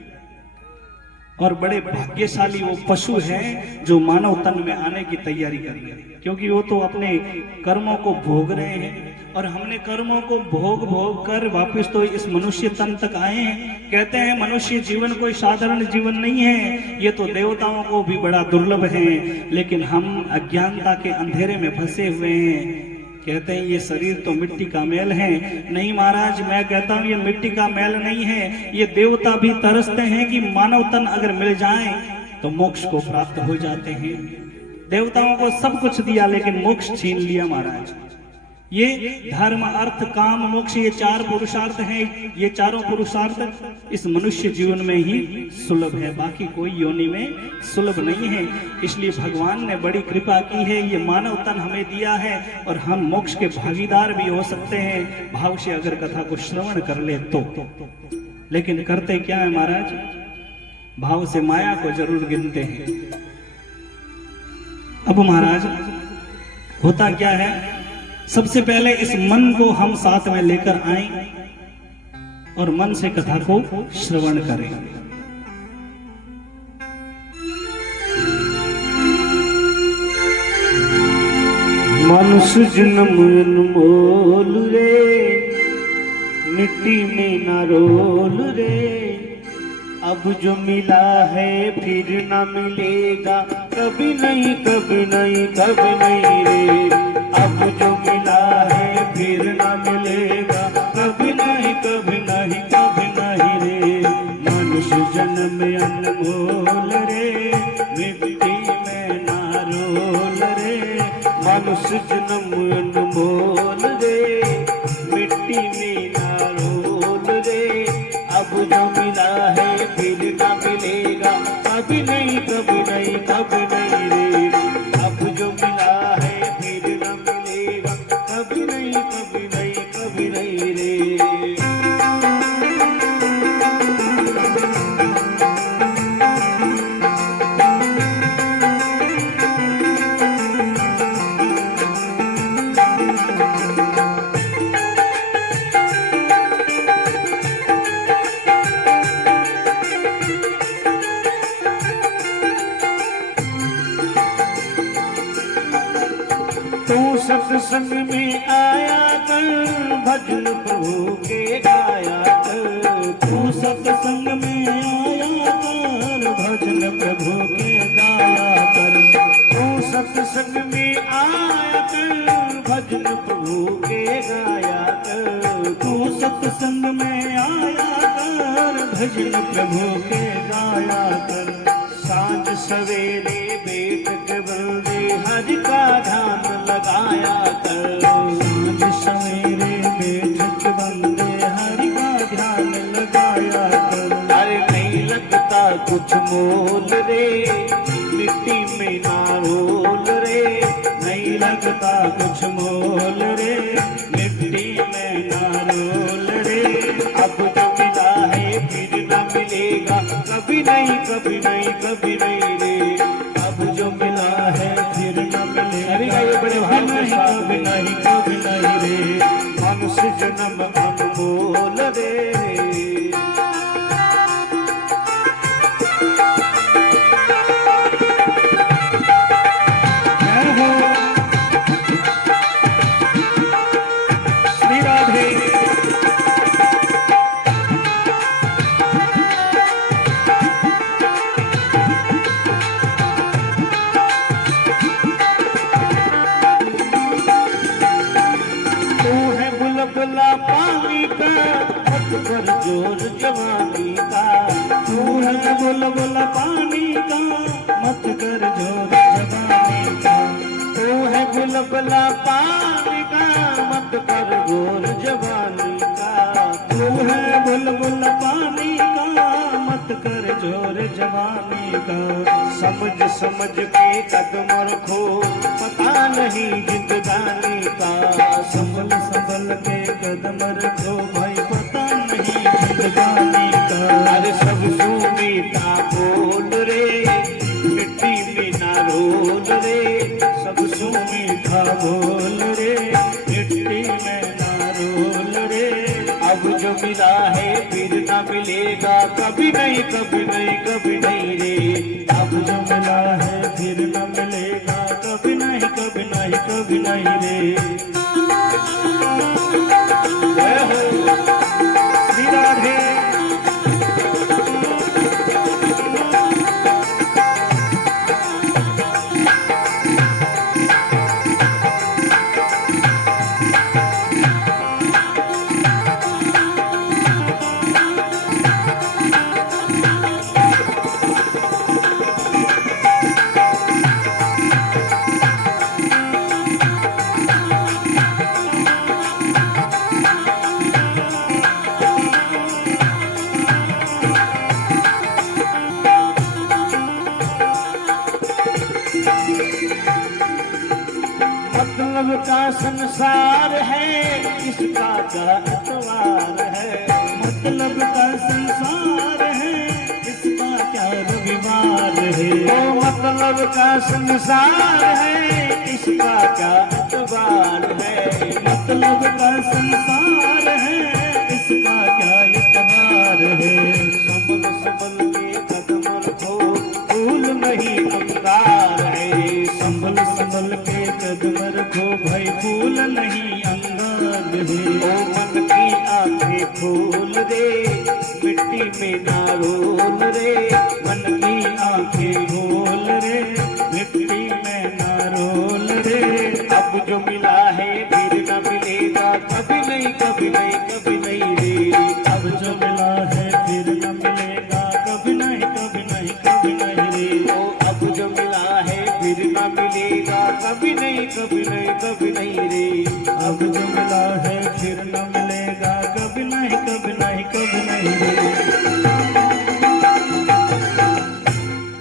और बड़े भाग्यशाली वो पशु हैं जो मानव तन में आने की तैयारी कर रहे हैं, क्योंकि वो तो अपने कर्मों को भोग रहे हैं और हमने कर्मों को भोग कर वापस तो इस मनुष्य तन तक आए हैं। कहते हैं मनुष्य जीवन कोई साधारण जीवन नहीं है, ये तो देवताओं को भी बड़ा दुर्लभ है, लेकिन हम अज्ञानता के अंधेरे में फंसे हुए हैं। कहते हैं ये शरीर तो मिट्टी का मैल है। नहीं महाराज, मैं कहता हूँ ये मिट्टी का मैल नहीं है, ये देवता भी तरसते हैं कि मानव तन अगर मिल जाए तो मोक्ष को प्राप्त हो जाते हैं। देवताओं को सब कुछ दिया लेकिन मोक्ष छीन लिया महाराज। ये धर्म अर्थ काम मोक्ष ये चार पुरुषार्थ हैं। ये चारों पुरुषार्थ इस मनुष्य जीवन में ही सुलभ है, बाकी कोई योनि में सुलभ नहीं है। इसलिए भगवान ने बड़ी कृपा की है, ये मानव तन हमें दिया है और हम मोक्ष के भागीदार भी हो सकते हैं भाव से अगर कथा को श्रवण कर ले तो। लेकिन करते क्या है महाराज, भाव से माया को जरूर गिनते हैं। अब महाराज होता क्या है, सबसे पहले इस मन को हम साथ में लेकर आए और मन से कथा को श्रवण करें। मनुष्य जन्म अनमोल रे, मिट्टी में न रोल रे। अब जो मिला है फिर न मिलेगा, कभी नहीं कभी नहीं कभी नहीं रे। अब जो मिला है फिर न मिलेगा, कभी नहीं कभी नहीं कभी नहीं रे। मनुष्य जन्म अनमोल रे, मिट्टी में न रोल रे। मनुष्य जन्म अनमोल रे, मिट्टी में न रोल रे। अब जो मिला है फिर न मिलेगा, कभी नहीं कभी नहीं कभी नहीं रे। अब जो मिला है फिर न मिलेगा, कभी नहीं कभी नहीं कभी नहीं रे। तू सत्संग में आया कर, भजन प्रभु के गाया कर। तू सत्संग में आया कर, भजन प्रभु के गाया कर। तू सत्संग में आया कर, भजन प्रभु के गाया कर। तू सत्संग में आया कर, भजन प्रभु के गाया कर। सांझ सवेरे बैठ के बंदे हरि का ध्यान लगाया कर। सांझ सवेरे बैठ के बंदे हरि का ध्यान लगाया कर। अरे नहीं लगता कुछ मोल रे, मिट्टी में ना रोल रे। नहीं लगता कुछ मोल रे, मिट्टी में ना रोल रे। अब जो मिला है फिर न मिलेगा, कभी नहीं कभी नहीं कभी नहीं रे। अब जो मिला है फिर न मिलेगा, अरे ये बड़े भाव में कभी नहीं कभी नहीं रे। मनुष्य जन्म अनमोल रे। श्री राधे। बुलबुला पानी का मत कर जोर जवानी का। तू है बुलबुला पानी का, मत कर जोर जवानी का। तू है बुलबुला पानी का, मत कर जोर जवानी का। तू है बुलबुला पानी का, मत कर जोर जवानी का। समझ समझ के कदम रखो, पता नहीं जिंदगानी का। संभल संभल के कदम रखो भाई, पता नहीं जिंदगानी का। अरे सब सुनीता बोल रे, मिट्टी में ना रोल रे। सब सुनीता बोल रे, मिट्टी में ना रोल रे। अब जो मिला है फिर न मिलेगा, कभी नहीं कभी नहीं कभी नहीं रे। अब जो मिला है फिर न मिलेगा, कभी नहीं कभी नहीं कभी नहीं रे। जय हो श्री राधे। मतलब का संसार है, इसका क्या एतवार है। मतलब का संसार है, इसका क्या रविवार है। ओ मतलब का संसार है, इसका क्या एतवार है। मतलब का संसार है, इसका क्या एतबार है। संभल संभल के कदम रखो, फूल नहीं अंगार है। संभल संभल के कदम रखो भाई, फूल नहीं अंगार है। ओ मन की आंखें खोल रे, मिट्टी में ना रोल रे। मन की आंखें खोल रे, मिट्टी में ना रोल रे। अब जो मिला है फिर न मिलेगा, कभी नहीं कभी नहीं कभी नहीं रे। अब जो मिला है फिर न मिलेगा, कभी नहीं कभी नहीं कभी नहीं रे। ओ अब जो मिला है फिर न मिलेगा, कभी नहीं कभी नहीं कभी नहीं रे। अब जो मिला है फिर न मिलेगा, कभी नहीं कभी नहीं कभी नहीं रे।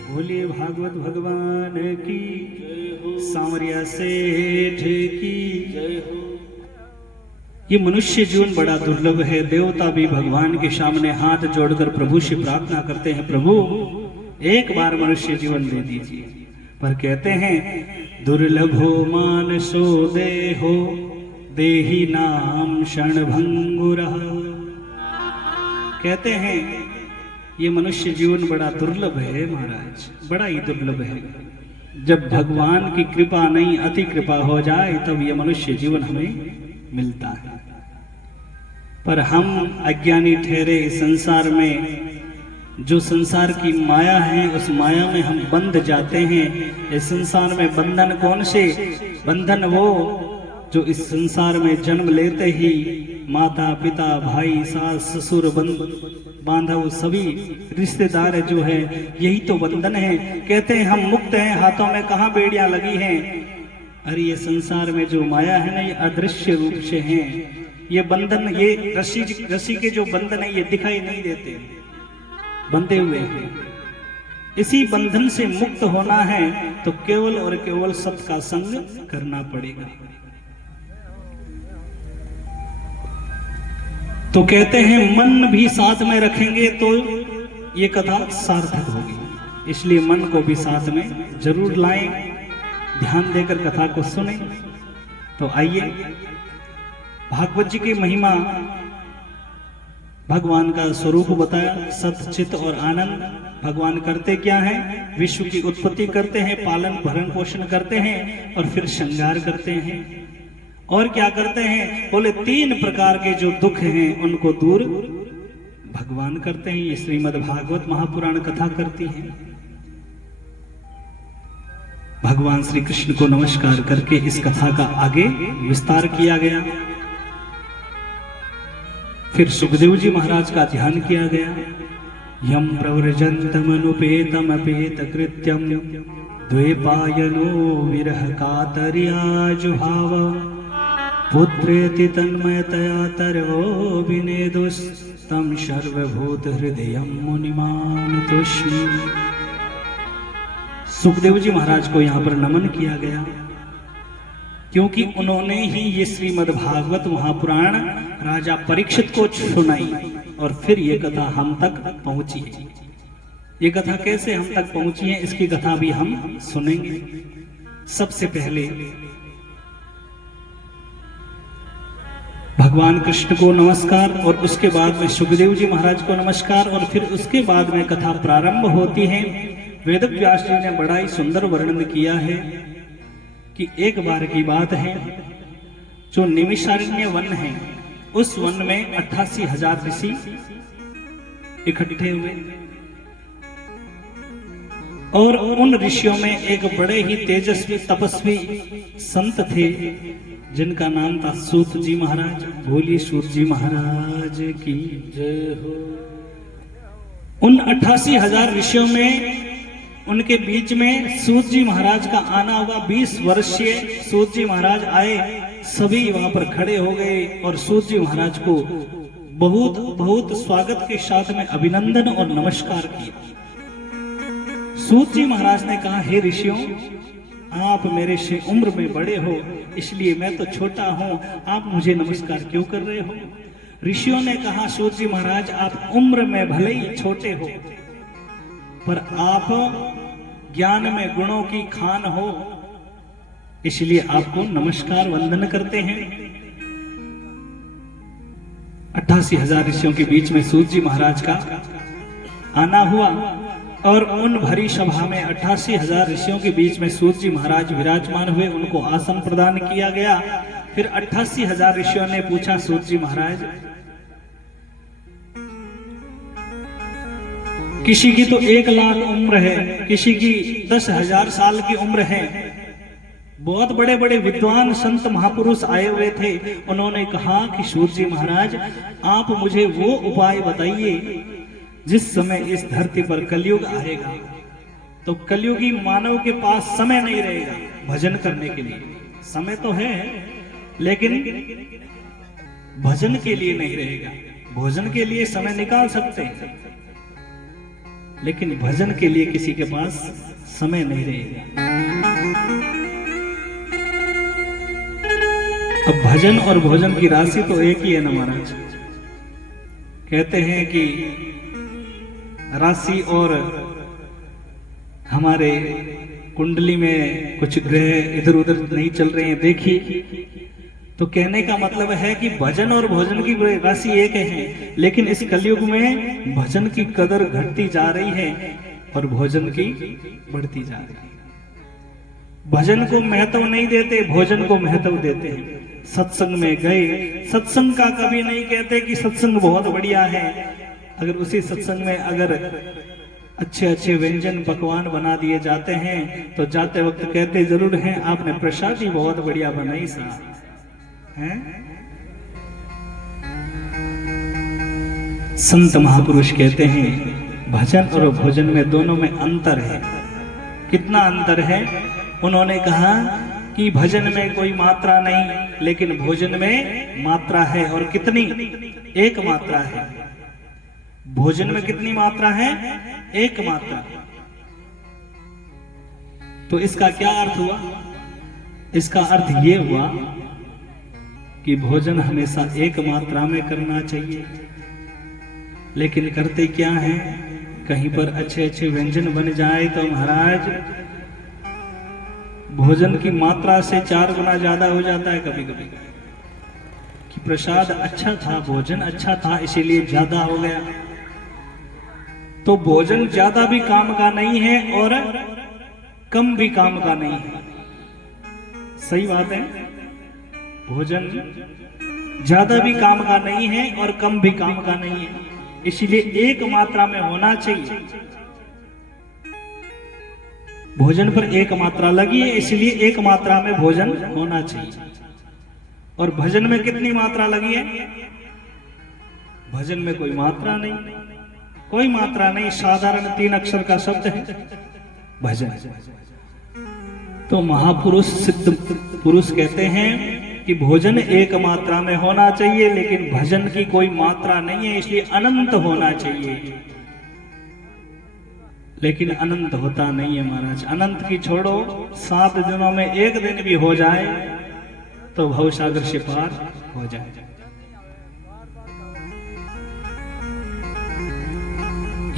बोलिए भागवत भगवान की, सांवरिया सेठ की। ये मनुष्य जीवन बड़ा दुर्लभ है। देवता भी भगवान के सामने हाथ जोड़कर प्रभु से प्रार्थना करते हैं, प्रभु एक बार मनुष्य जीवन दे दीजिए। पर कहते हैं दुर्लभो मानसो देहो, देहि नाम क्षणभंगुरः। कहते हैं ये मनुष्य जीवन बड़ा दुर्लभ है महाराज, बड़ा ही दुर्लभ है। जब भगवान की कृपा नहीं अति कृपा हो जाए तब ये मनुष्य जीवन हमें मिलता है। पर हम अज्ञानी ठहरे इस संसार में, जो संसार की माया है उस माया में हम बंध जाते हैं। इस संसार में बंधन कौन से? बंधन वो जो इस संसार में जन्म लेते ही माता पिता भाई सास ससुर बांधव सभी रिश्तेदार जो है, यही तो बंधन है। कहते हैं हम मुक्त हैं, हाथों में कहाँ बेड़ियां लगी हैं। अरे ये संसार में जो माया है ना, ये अदृश्य रूप से है। ये बंधन, ये रस्सी के जो बंधन है ये दिखाई नहीं देते, बंधे हुए हैं। इसी बंधन से मुक्त होना है तो केवल और केवल सत का संग करना पड़ेगा। तो कहते हैं मन भी साथ में रखेंगे तो ये कथा सार्थक होगी। इसलिए मन को भी साथ में जरूर लाएं, ध्यान देकर कथा को सुने। तो आइए भागवत जी की महिमा, भगवान का स्वरूप बताया, सत चित और आनंद। भगवान करते क्या है? विश्व की उत्पत्ति करते हैं, पालन भरण पोषण करते हैं और फिर श्रृंगार करते हैं। और क्या करते हैं? बोले 3 प्रकार के जो दुख हैं उनको दूर भगवान करते हैं। ये श्रीमद् भागवत महापुराण कथा करती है। भगवान श्री कृष्ण को नमस्कार करके इस कथा का आगे विस्तार किया गया। फिर सुखदेव जी महाराज का ध्यान किया गया। यम प्रव्रजन्तमनुपेतम अपेत कृत्यम, द्वैपायनो विरह कातर्या जुहाव, पुत्रेति तन्मयतया तरवो विनेदुस्तम सर्वभूत हृदयम मुनिमानतोऽस्मि। सुखदेव जी महाराज को यहाँ पर नमन किया गया, क्योंकि उन्होंने ही ये श्रीमद् भागवत महापुराण राजा परीक्षित को सुनाई और फिर ये कथा हम तक पहुंची है। ये कथा कैसे हम तक पहुंची है, इसकी कथा भी हम सुनेंगे। सबसे पहले भगवान कृष्ण को नमस्कार और उसके बाद में सुखदेव जी महाराज को नमस्कार और फिर उसके बाद में कथा प्रारंभ होती है। वेद व्यास जी ने बड़ा ही सुंदर वर्णन किया है कि एक बार की बात है, जो निमिषारण्य वन है, उस वन में 88,000 ऋषि इकट्ठे हुए और उन ऋषियों में एक बड़े ही तेजस्वी तपस्वी संत थे जिनका नाम था सूत जी महाराज। बोलिए सूत जी महाराज की जय हो। उन 88,000 ऋषियों में उनके बीच में सूत जी महाराज का आना हुआ। 20 वर्षीय सूत जी महाराज आए, सभी वहां पर खड़े हो गए और सूत जी महाराज को बहुत बहुत स्वागत के साथ में अभिनंदन और नमस्कार किया। सूत जी महाराज ने कहा, हे ऋषियों, आप मेरे से उम्र में बड़े हो, इसलिए मैं तो छोटा हूं, आप मुझे नमस्कार क्यों कर रहे हो? ऋषियों ने कहा, सूत जी महाराज, आप उम्र में भले ही छोटे हो, पर आप ज्ञान में गुणों की खान हो, इसलिए आपको नमस्कार वंदन करते हैं। 88,000 ऋषियों के बीच में सूत जी महाराज का आना हुआ और उन भरी सभा में 88,000 ऋषियों के बीच में सूत जी महाराज विराजमान हुए, उनको आसन प्रदान किया गया। फिर 88,000 ऋषियों ने पूछा, सूत जी महाराज, किसी की तो 1 लाख उम्र है, किसी की 10,000 साल की उम्र है। बहुत बड़े बड़े विद्वान संत महापुरुष आए हुए थे। उन्होंने कहा कि सूत जी महाराज, आप मुझे वो उपाय बताइए जिस समय इस धरती पर कलयुग आएगा तो कलयुगी मानव के पास समय नहीं रहेगा भजन करने के लिए। समय तो है लेकिन भजन के लिए नहीं रहेगा। भोजन के लिए समय निकाल सकते हैं लेकिन भजन के लिए किसी के पास समय नहीं रहेगा। अब भजन और भोजन की राशि तो एक ही है ना महाराज। कहते हैं कि राशि और हमारे कुंडली में कुछ ग्रह इधर उधर नहीं चल रहे हैं, देखिए। तो कहने का मतलब है कि भजन और भोजन की राशि एक है, लेकिन इस कलयुग में भजन की कदर घटती जा रही है और भोजन की बढ़ती जा रही है। भजन को महत्व नहीं देते, भोजन को महत्व देते हैं। सत्संग में गए, सत्संग का कभी नहीं कहते कि सत्संग बहुत बढ़िया है। अगर उसी सत्संग में अगर अच्छे अच्छे व्यंजन पकवान बना दिए जाते हैं तो जाते वक्त कहते जरूर हैं, आपने प्रसाद ही बहुत बढ़िया बनाई साहब, हैं? संत महापुरुष कहते हैं भजन और भोजन में दोनों में अंतर है। कितना अंतर है? उन्होंने कहा कि भजन में कोई मात्रा नहीं लेकिन भोजन में मात्रा है। और कितनी? एक मात्रा है। भोजन में कितनी मात्रा है? एक मात्रा। तो इसका क्या अर्थ हुआ? इसका अर्थ ये हुआ कि भोजन हमेशा एक मात्रा में करना चाहिए। लेकिन करते क्या है, कहीं पर अच्छे अच्छे व्यंजन बन जाए तो महाराज भोजन की मात्रा से 4 गुना ज्यादा हो जाता है कभी कभी। कि प्रसाद अच्छा था, भोजन अच्छा था, इसीलिए ज्यादा हो गया। तो भोजन ज्यादा भी काम का नहीं है और कम भी काम का नहीं है। सही बात है। भोजन ज्यादा भी काम का नहीं है और कम भी काम का नहीं है, इसीलिए एक मात्रा में होना चाहिए। भोजन पर एक मात्रा लगी है, इसलिए एक मात्रा में भोजन होना चाहिए। और भजन में कितनी मात्रा लगी है? भजन में कोई मात्रा नहीं, कोई मात्रा नहीं, साधारण 3 अक्षर का शब्द है भजन। तो महापुरुष सिद्ध पुरुष कहते हैं कि भोजन एक मात्रा में होना चाहिए लेकिन भजन की कोई मात्रा नहीं है, इसलिए अनंत होना चाहिए। लेकिन अनंत होता नहीं है महाराज। अनंत की छोड़ो, 7 दिनों में 1 दिन भी हो जाए तो भवसागर से पार हो जाए।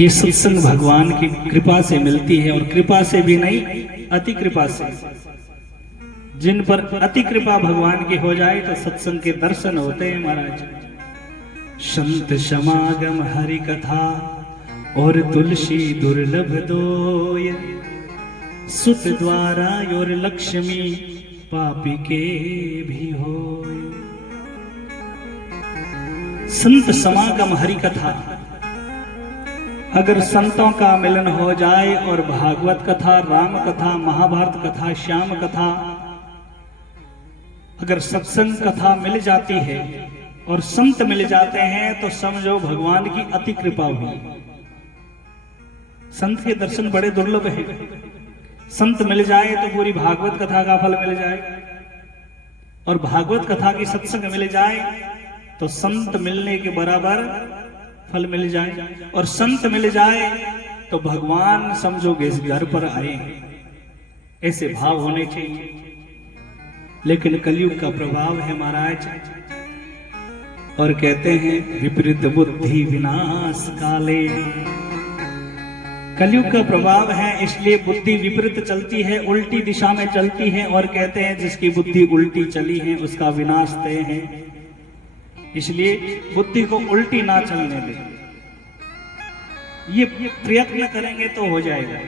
ये सत्संग भगवान की कृपा से मिलती है और कृपा से भी नहीं, अति कृपा से। जिन पर अति कृपा भगवान की हो जाए तो सत्संग के दर्शन होते हैं महाराज। संत समागम हरि कथा और तुलसी दुर्लभ दोय, सुत द्वारा और लक्ष्मी पापी के भी होय। संत समागम हरि कथा, अगर संतों का मिलन हो जाए और भागवत कथा, राम कथा, महाभारत कथा, श्याम कथा, अगर सत्संग कथा मिल जाती है और संत मिल जाते हैं तो समझो भगवान की अति कृपा हुई। संत के दर्शन बड़े दुर्लभ हैं। संत मिल जाए तो पूरी भागवत कथा का फल मिल जाए और भागवत कथा की सत्संग मिल जाए तो संत मिलने के बराबर फल मिल जाए और संत मिल जाए तो भगवान समझोगे इस घर पर आए। ऐसे भाव होने चाहिए। लेकिन कलयुग का प्रभाव है महाराज, और कहते हैं विपरीत बुद्धि विनाश काले। कलयुग का प्रभाव है, इसलिए बुद्धि विपरीत चलती है, उल्टी दिशा में चलती है, और कहते हैं जिसकी बुद्धि उल्टी चली है उसका विनाश तय है। इसलिए बुद्धि को उल्टी ना चलने दे, ये प्रयत्न करेंगे तो हो जाएगा।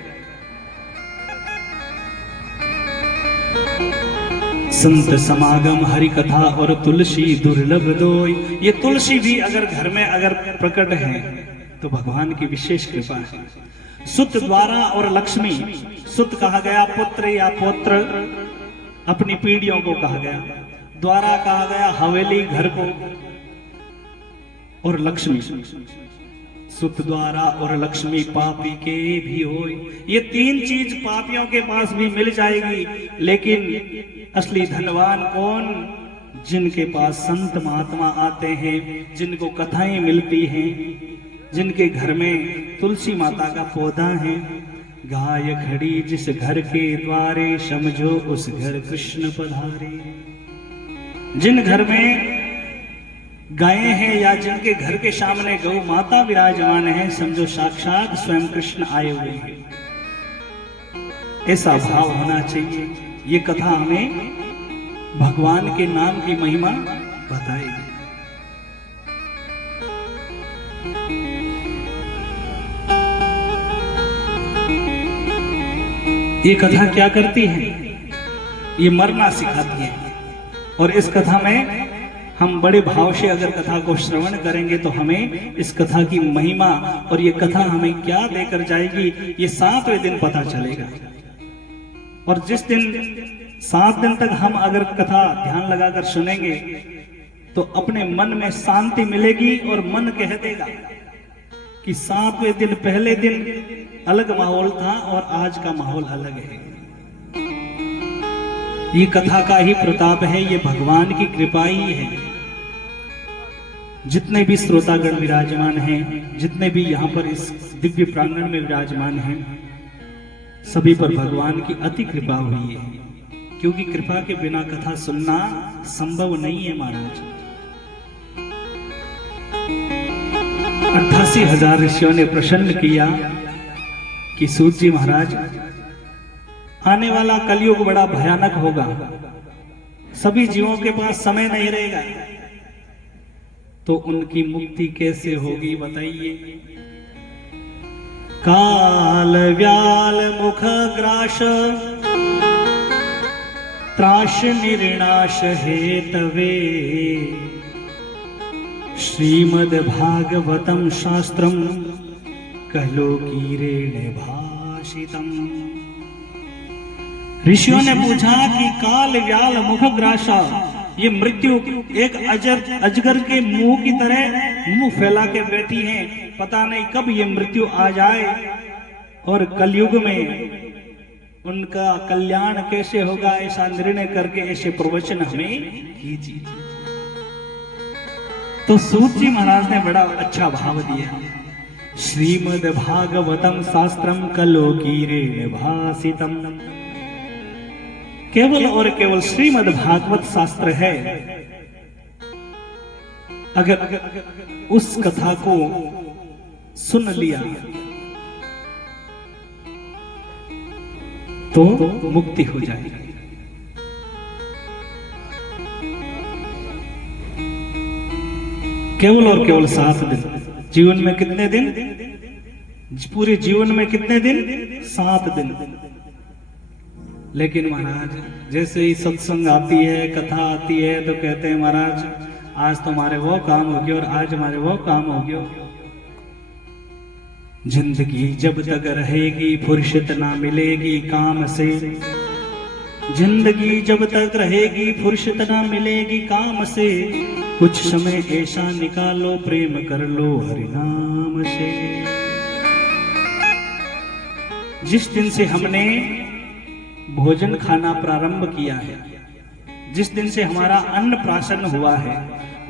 संत समागम हरि कथा और तुलसी दुर्लभ दोय। ये तुलसी भी अगर घर में अगर प्रकट है तो भगवान की विशेष कृपा है। सुत द्वारा और लक्ष्मी, सुत कहा गया पुत्र या पौत्र, अपनी पीढ़ियों को कहा गया। द्वारा कहा गया हवेली घर को, और लक्ष्मी, सुत द्वारा और लक्ष्मी पापी के भी होय। ये तीन चीज पापियों के पास भी मिल जाएगी, लेकिन असली धनवान कौन? जिनके पास संत महात्मा आते हैं, जिनको कथाएं मिलती हैं, जिनके घर में तुलसी माता का पौधा है। गाय खड़ी जिस घर के द्वारे, समझो उस घर कृष्ण पधारे। जिन घर में गायें हैं या जिनके घर के सामने गौ माता विराजमान है, समझो साक्षात स्वयं कृष्ण आए हुए हैं। ऐसा भाव होना चाहिए। ये कथा हमें भगवान के नाम की महिमा बताएगी। ये कथा क्या करती है? ये मरना सिखाती है। और इस कथा में हम बड़े भाव से अगर कथा को श्रवण करेंगे तो हमें इस कथा की महिमा और ये कथा हमें क्या देकर जाएगी, ये 7वें दिन पता चलेगा। और जिस दिन 7 दिन तक हम अगर कथा ध्यान लगाकर सुनेंगे तो अपने मन में शांति मिलेगी, और मन कह देगा कि 7वें दिन, पहले दिन अलग माहौल था और आज का माहौल अलग है। ये कथा का ही प्रताप है, ये भगवान की कृपा ही है। जितने भी श्रोतागण विराजमान हैं, जितने भी यहाँ पर इस दिव्य प्रांगण में विराजमान हैं, सभी पर भगवान की अति कृपा हुई है। क्योंकि कृपा के बिना कथा सुनना संभव नहीं है महाराज। 88,000 ऋषियों ने प्रसन्न किया कि सूत जी महाराज, आने वाला कलयुग बड़ा भयानक होगा, सभी जीवों के पास समय नहीं रहेगा, तो उनकी मुक्ति कैसे होगी बताइए। काल व्याल मुख ग्रास, त्रास निर्नाश हेतवे, श्रीमद् भागवतम शास्त्रम कलोकीरेण भाषितम। ऋषियों ने पूछा कि काल व्याल मुख ग्रासा, ये मृत्यु एक अजगर के मुंह की तरह मुंह फैला के बैठी है, पता नहीं कब ये मृत्यु आ जाए, और कलयुग में उनका कल्याण कैसे होगा, ऐसा निर्णय करके ऐसे प्रवचन हमें कीजिए। तो सूत जी महाराज ने बड़ा अच्छा भाव दिया। श्रीमद् भागवतम शास्त्रम कलोकीरेण भाषितम। केवल और केवल श्रीमद् भागवत शास्त्र है। अगर उस कथा को सुन लिया तो मुक्ति हो जाएगी। केवल और केवल 7 दिन। जीवन में कितने दिन? पूरे जीवन में कितने दिन? 7 दिन। लेकिन महाराज जैसे ही सत्संग आती है, कथा आती है, तो कहते हैं महाराज आज तो हमारे वो काम हो गया और आज हमारे वो काम हो गया। जिंदगी जब तक रहेगी फुर्सत ना मिलेगी काम से। जिंदगी जब तक रहेगी फुर्सत ना मिलेगी काम से। कुछ समय ऐसा निकालो प्रेम कर लो हरि नाम से। जिस दिन से हमने भोजन खाना प्रारंभ किया है, जिस दिन से हमारा अन्न प्राशन हुआ है,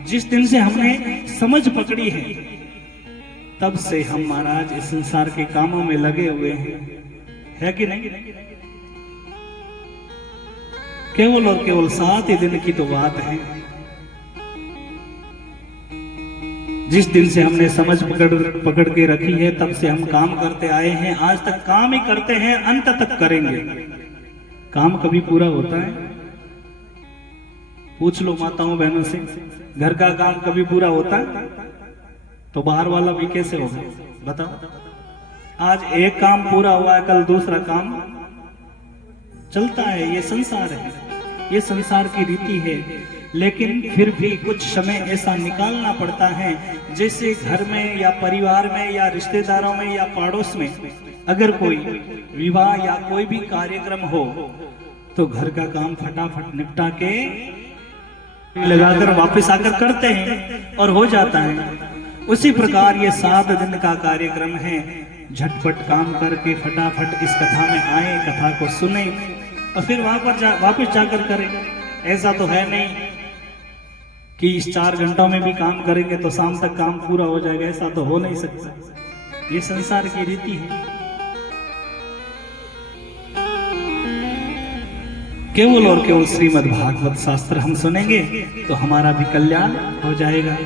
जिस दिन से हमने समझ पकड़ी है, तब से हम महाराज इस संसार के कामों में लगे हुए हैं, है कि नहीं? केवल और केवल 7 ही दिन की तो बात है। जिस दिन से हमने समझ पकड़ के रखी है, तब से हम काम करते आए हैं, आज तक काम ही करते हैं, अंत तक करेंगे। काम कभी पूरा होता है? पूछ लो माताओं बहनों से, घर का काम कभी पूरा होता है? तो बाहर वाला भी कैसे होगा बताओ। आज एक काम पूरा हुआ है, कल दूसरा काम चलता है। ये संसार है, ये संसार की रीति है। लेकिन फिर भी कुछ समय ऐसा निकालना पड़ता है, जैसे घर में या परिवार में या रिश्तेदारों में या पड़ोस में अगर कोई विवाह या कोई भी कार्यक्रम हो तो घर का काम फटाफट निपटा के लगाकर वापस आकर करते हैं और हो जाता है। उसी प्रकार ये 7 दिन का कार्यक्रम है। झटपट काम करके फटाफट इस कथा में आए, कथा को सुने और फिर वापस जाकर करें। ऐसा तो है नहीं कि इस 4 घंटों में भी काम करेंगे तो शाम तक काम पूरा हो जाएगा, ऐसा तो हो नहीं सकता। ये संसार की रीति है। केवल और केवल श्रीमद् भागवत शास्त्र हम सुनेंगे तो हमारा भी कल्याण हो जाएगा।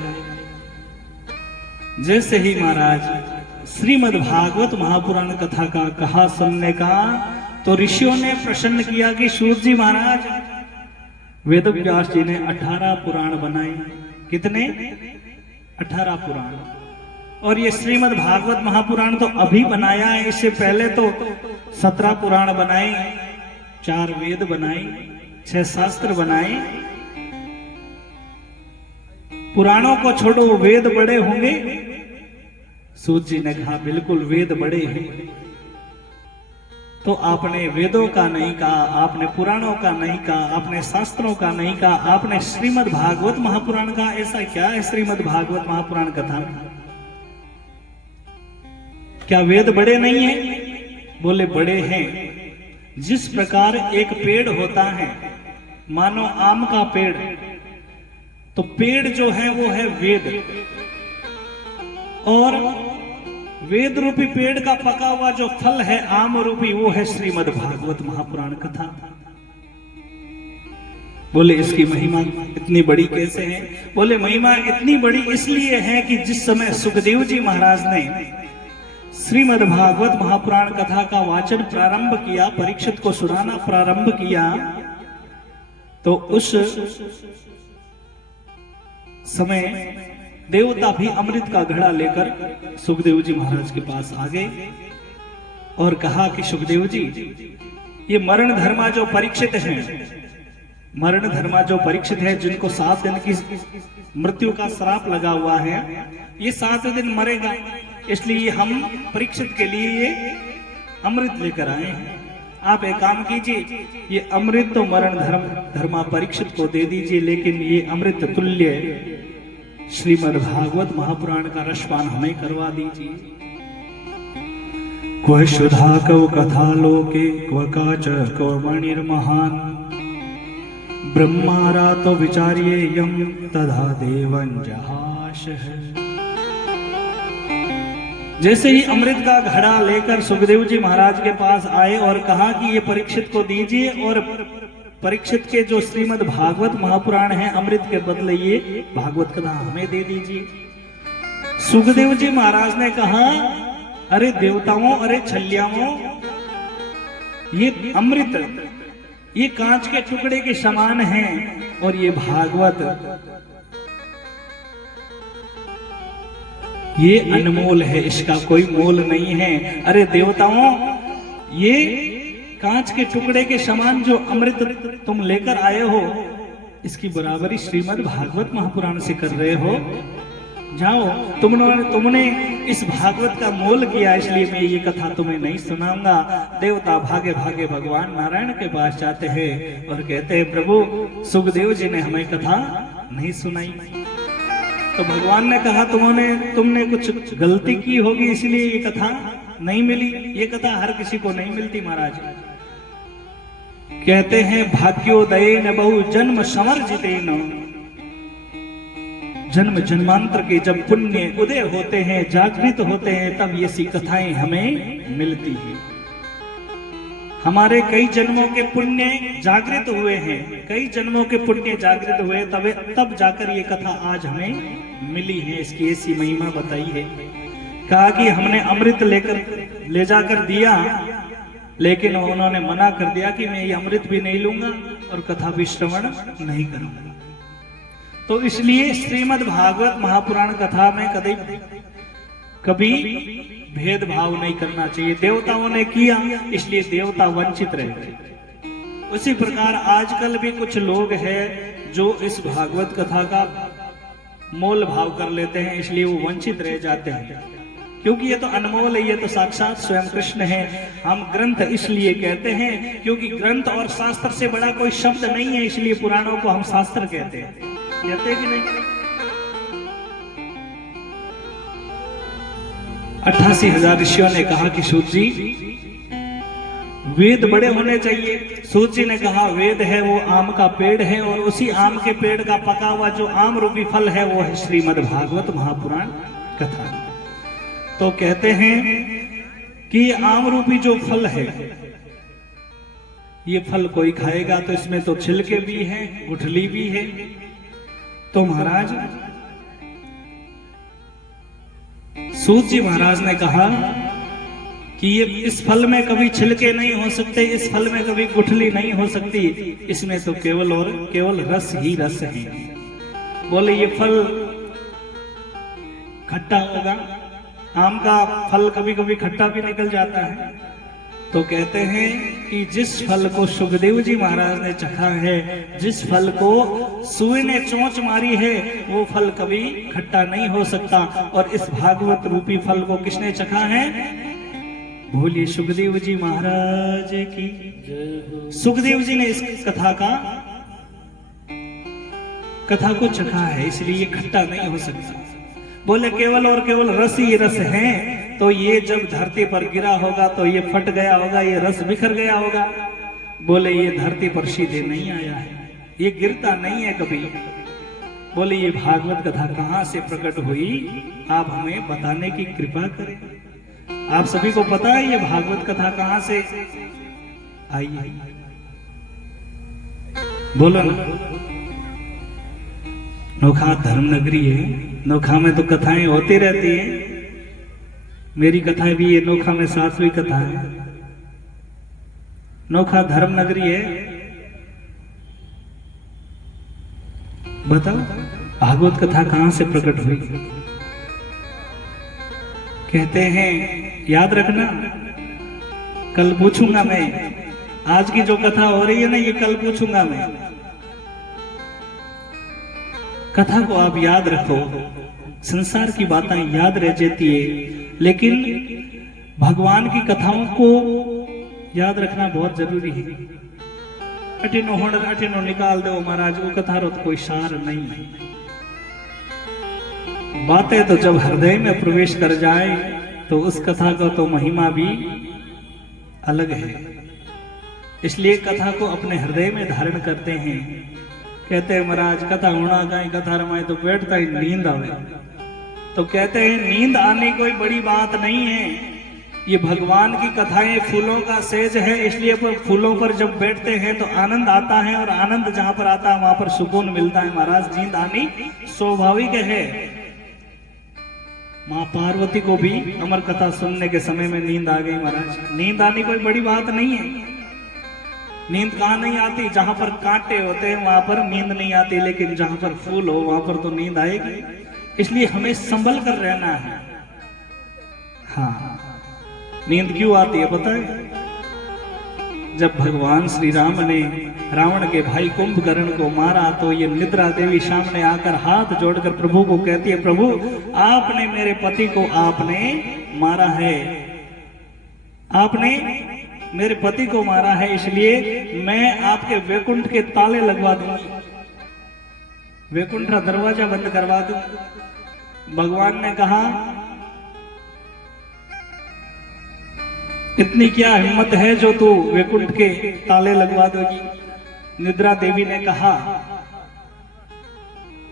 जैसे ही महाराज श्रीमद् भागवत महापुराण कथा का कहा सुनने का, तो ऋषियों ने प्रश्न किया कि सूत जी महाराज, वेद व्यास जी ने 18 पुराण बनाए। कितने? 18 पुराण। और ये श्रीमद् भागवत महापुराण तो अभी बनाया है, इससे पहले तो 17 पुराण बनाए, 4 वेद बनाए, 6 शास्त्र बनाए। पुराणों को छोड़ो, वेद बड़े होंगे? सूत जी ने कहा बिल्कुल वेद बड़े हैं। तो आपने वेदों का नहीं कहा, आपने पुराणों का नहीं कहा, आपने शास्त्रों का नहीं कहा, आपने श्रीमद् भागवत महापुराण का। ऐसा क्या है श्रीमद् भागवत महापुराण कथा? क्या वेद बड़े नहीं हैं? बोले बड़े हैं। जिस प्रकार एक पेड़ होता है, मानो आम का पेड़, तो पेड़ जो है वो है वेद, और वेद रूपी पेड़ का पका हुआ जो फल है आम रूपी, वो है श्रीमद् भागवत महापुराण कथा। बोले इसकी महिमा इतनी बड़ी कैसे है? बोले महिमा इतनी बड़ी इसलिए है कि जिस समय सुखदेव जी महाराज ने श्रीमद् भागवत महापुराण कथा का वाचन प्रारंभ किया, परीक्षित को सुनाना प्रारंभ किया, तो उस समय देवता भी अमृत का घड़ा लेकर सुखदेव जी महाराज के पास आ गए और कहा कि सुखदेव जी, ये मरण धर्मा जो परीक्षित हैं, मरण धर्मा जो परीक्षित है, जिनको 7 दिन की मृत्यु का श्राप लगा हुआ है, ये 7 दिन मरेगा, इसलिए हम परीक्षित के लिए ये अमृत लेकर आए हैं। आप एक काम कीजिए, ये अमृत तो मरण धर्मा परीक्षित को दे दीजिए, लेकिन ये अमृत तुल्य श्रीमद् भागवत महापुराण का रसपान हमें करवा दीजिए। क्व शुधा कव कथा लोके क्व काच क्व मणिर्महान ब्रह्मारा तो विचार्ये यम तथा देवन जहाश है। जैसे ही अमृत का घड़ा लेकर सुखदेव जी महाराज के पास आए और कहा कि ये परीक्षित को दीजिए, और परीक्षित के जो श्रीमद् भागवत महापुराण है अमृत के बदले ये भागवत कथा हमें दे दीजिए। सुखदेव जी महाराज ने कहा, अरे देवताओं, अरे छल्याओं, ये अमृत ये कांच के टुकड़े के समान है, और ये भागवत ये अनमोल है, इसका कोई मोल नहीं है। अरे देवताओं, ये कांच के टुकड़े के समान जो अमृत तुम लेकर आए हो, इसकी बराबरी श्रीमद् भागवत महापुराण से कर रहे हो। जाओ, तुमने इस भागवत का मोल किया, इसलिए मैं ये कथा तुम्हें नहीं सुनाऊंगा। देवता भागे भागे भगवान नारायण के पास जाते हैं और कहते हैं, प्रभु सुखदेव जी ने हमें कथा नहीं सुनाई। तो भगवान ने कहा, तुमने कुछ गलती की होगी, इसलिए ये कथा नहीं मिली। ये कथा हर किसी को नहीं मिलती महाराज। कहते हैं, भाग्योदय न बहु जन्म समर्जिते न, जन्म जन्मांतर के जब पुण्य उदय होते हैं, जागृत होते हैं, तब ये सी कथाएं हमें मिलती है। हमारे कई जन्मों के पुण्य जागृत हुए हैं, कई जन्मों के पुण्य जागृत हुए, तब जाकर ये कथा आज हमें मिली है। इसकी ऐसी महिमा बताई है। कहा कि हमने अमृत ले जाकर दिया, लेकिन उन्होंने मना कर दिया कि मैं ये अमृत भी नहीं लूंगा और कथा भी श्रवण नहीं करूंगा। तो इसलिए श्रीमद् भागवत महापुराण कथा में कभी भेदभाव नहीं करना चाहिए। देवताओं ने किया, इसलिए देवता वंचित रहे। उसी प्रकार आजकल भी कुछ लोग हैं जो इस भागवत कथा का मोल भाव कर लेते हैं, इसलिए वो वंचित रह जाते हैं। क्योंकि ये तो अनमोल है, ये तो साक्षात स्वयं कृष्ण है। हम ग्रंथ इसलिए कहते हैं क्योंकि ग्रंथ और शास्त्र से बड़ा कोई शब्द नहीं है, इसलिए पुराणों को हम शास्त्र कहते हैं। कहते हैं कि नहीं? 88,000 ऋषियों ने कहा कि सूत जी वेद बड़े होने चाहिए। सूत जी ने कहा वेद है वो आम का पेड़ है, और उसी आम के पेड़ का पका हुआ जो आम रूपी फल है वो है श्रीमद् भागवत महापुराण कथा। तो कहते हैं कि आम रूपी जो फल है, ये फल कोई खाएगा तो इसमें तो छिलके भी हैं, गुठली भी है। तो महाराज सूत जी महाराज ने कहा कि ये इस फल में कभी छिलके नहीं हो सकते, इस फल में कभी गुठली नहीं हो सकती, इसमें तो केवल और केवल रस ही रस है। बोले ये फल खट्टा होगा, आम का फल कभी कभी खट्टा भी निकल जाता है। तो कहते हैं कि जिस फल को सुखदेव जी महाराज ने चखा है, जिस फल को सुई ने चोंच मारी है, वो फल कभी खट्टा नहीं हो सकता। और इस भागवत रूपी फल को किसने चखा है? बोलिए सुखदेव जी महाराज की जय। सुखदेव जी ने इस कथा को चखा है, इसलिए ये खट्टा नहीं हो सकता। बोले केवल और केवल रस ही रस है, तो ये जब धरती पर गिरा होगा तो ये फट गया होगा, ये रस बिखर गया होगा। बोले ये धरती पर सीधे नहीं आया है, ये गिरता नहीं है कभी। बोले ये भागवत कथा कहाँ से प्रकट हुई, आप हमें बताने की कृपा करें। आप सभी को पता है ये भागवत कथा कहाँ से आई है? बोलो ना। नोखा धर्म नगरी है, नोखा में तो कथाएं होती रहती हैं। मेरी कथा भी ये नोखा में 7वीं कथा है। नोखा धर्म नगरी है। बताओ भागवत कथा कहां से प्रकट हुई? कहते हैं याद रखना, कल पूछूंगा मैं। आज की जो कथा हो रही है ना, ये कल पूछूंगा मैं। कथा को आप याद रखो। संसार की बातें याद रह जाती है, लेकिन भगवान की कथाओं को याद रखना बहुत जरूरी है। अटिनो निकाल दो महाराज, वो कथा रो तो कोई सार नहीं है। बातें तो जब हृदय में प्रवेश कर जाए तो उस कथा का तो महिमा भी अलग है। इसलिए कथा को अपने हृदय में धारण करते हैं। कहते हैं महाराज कथा होना कहीं कथा रमाए तो बैठता ही नींद आवे। तो कहते हैं नींद आने कोई बड़ी बात नहीं है। ये भगवान की कथाएं फूलों का सेज है, इसलिए फूलों पर जब बैठते हैं तो आनंद आता है, और आनंद जहां पर आता है वहां पर सुकून मिलता है। महाराज नींद आनी स्वाभाविक है। माँ पार्वती को भी अमर कथा सुनने के समय में नींद आ गई। महाराज नींद आनी कोई बड़ी बात नहीं है। नींद कहाँ नहीं आती? जहां पर कांटे होते हैं वहां पर नींद नहीं आती, लेकिन जहां पर फूल हो वहां पर तो नींद आएगी। इसलिए हमें संभल कर रहना है। हाँ, नींद क्यों आती है पता है? जब भगवान श्री राम ने रावण के भाई कुंभकर्ण को मारा तो ये निद्रा देवी सामने आकर हाथ जोड़कर प्रभु को कहती है, प्रभु आपने मेरे पति को आपने मारा है, आपने मेरे पति को मारा है, इसलिए मैं आपके वैकुंठ के ताले लगवा दूंगी, वैकुंठ का दरवाजा बंद करवा दूं। भगवान ने कहा इतनी क्या हिम्मत है जो तू वैकुंठ के ताले लगवा दोगी? निद्रा देवी ने कहा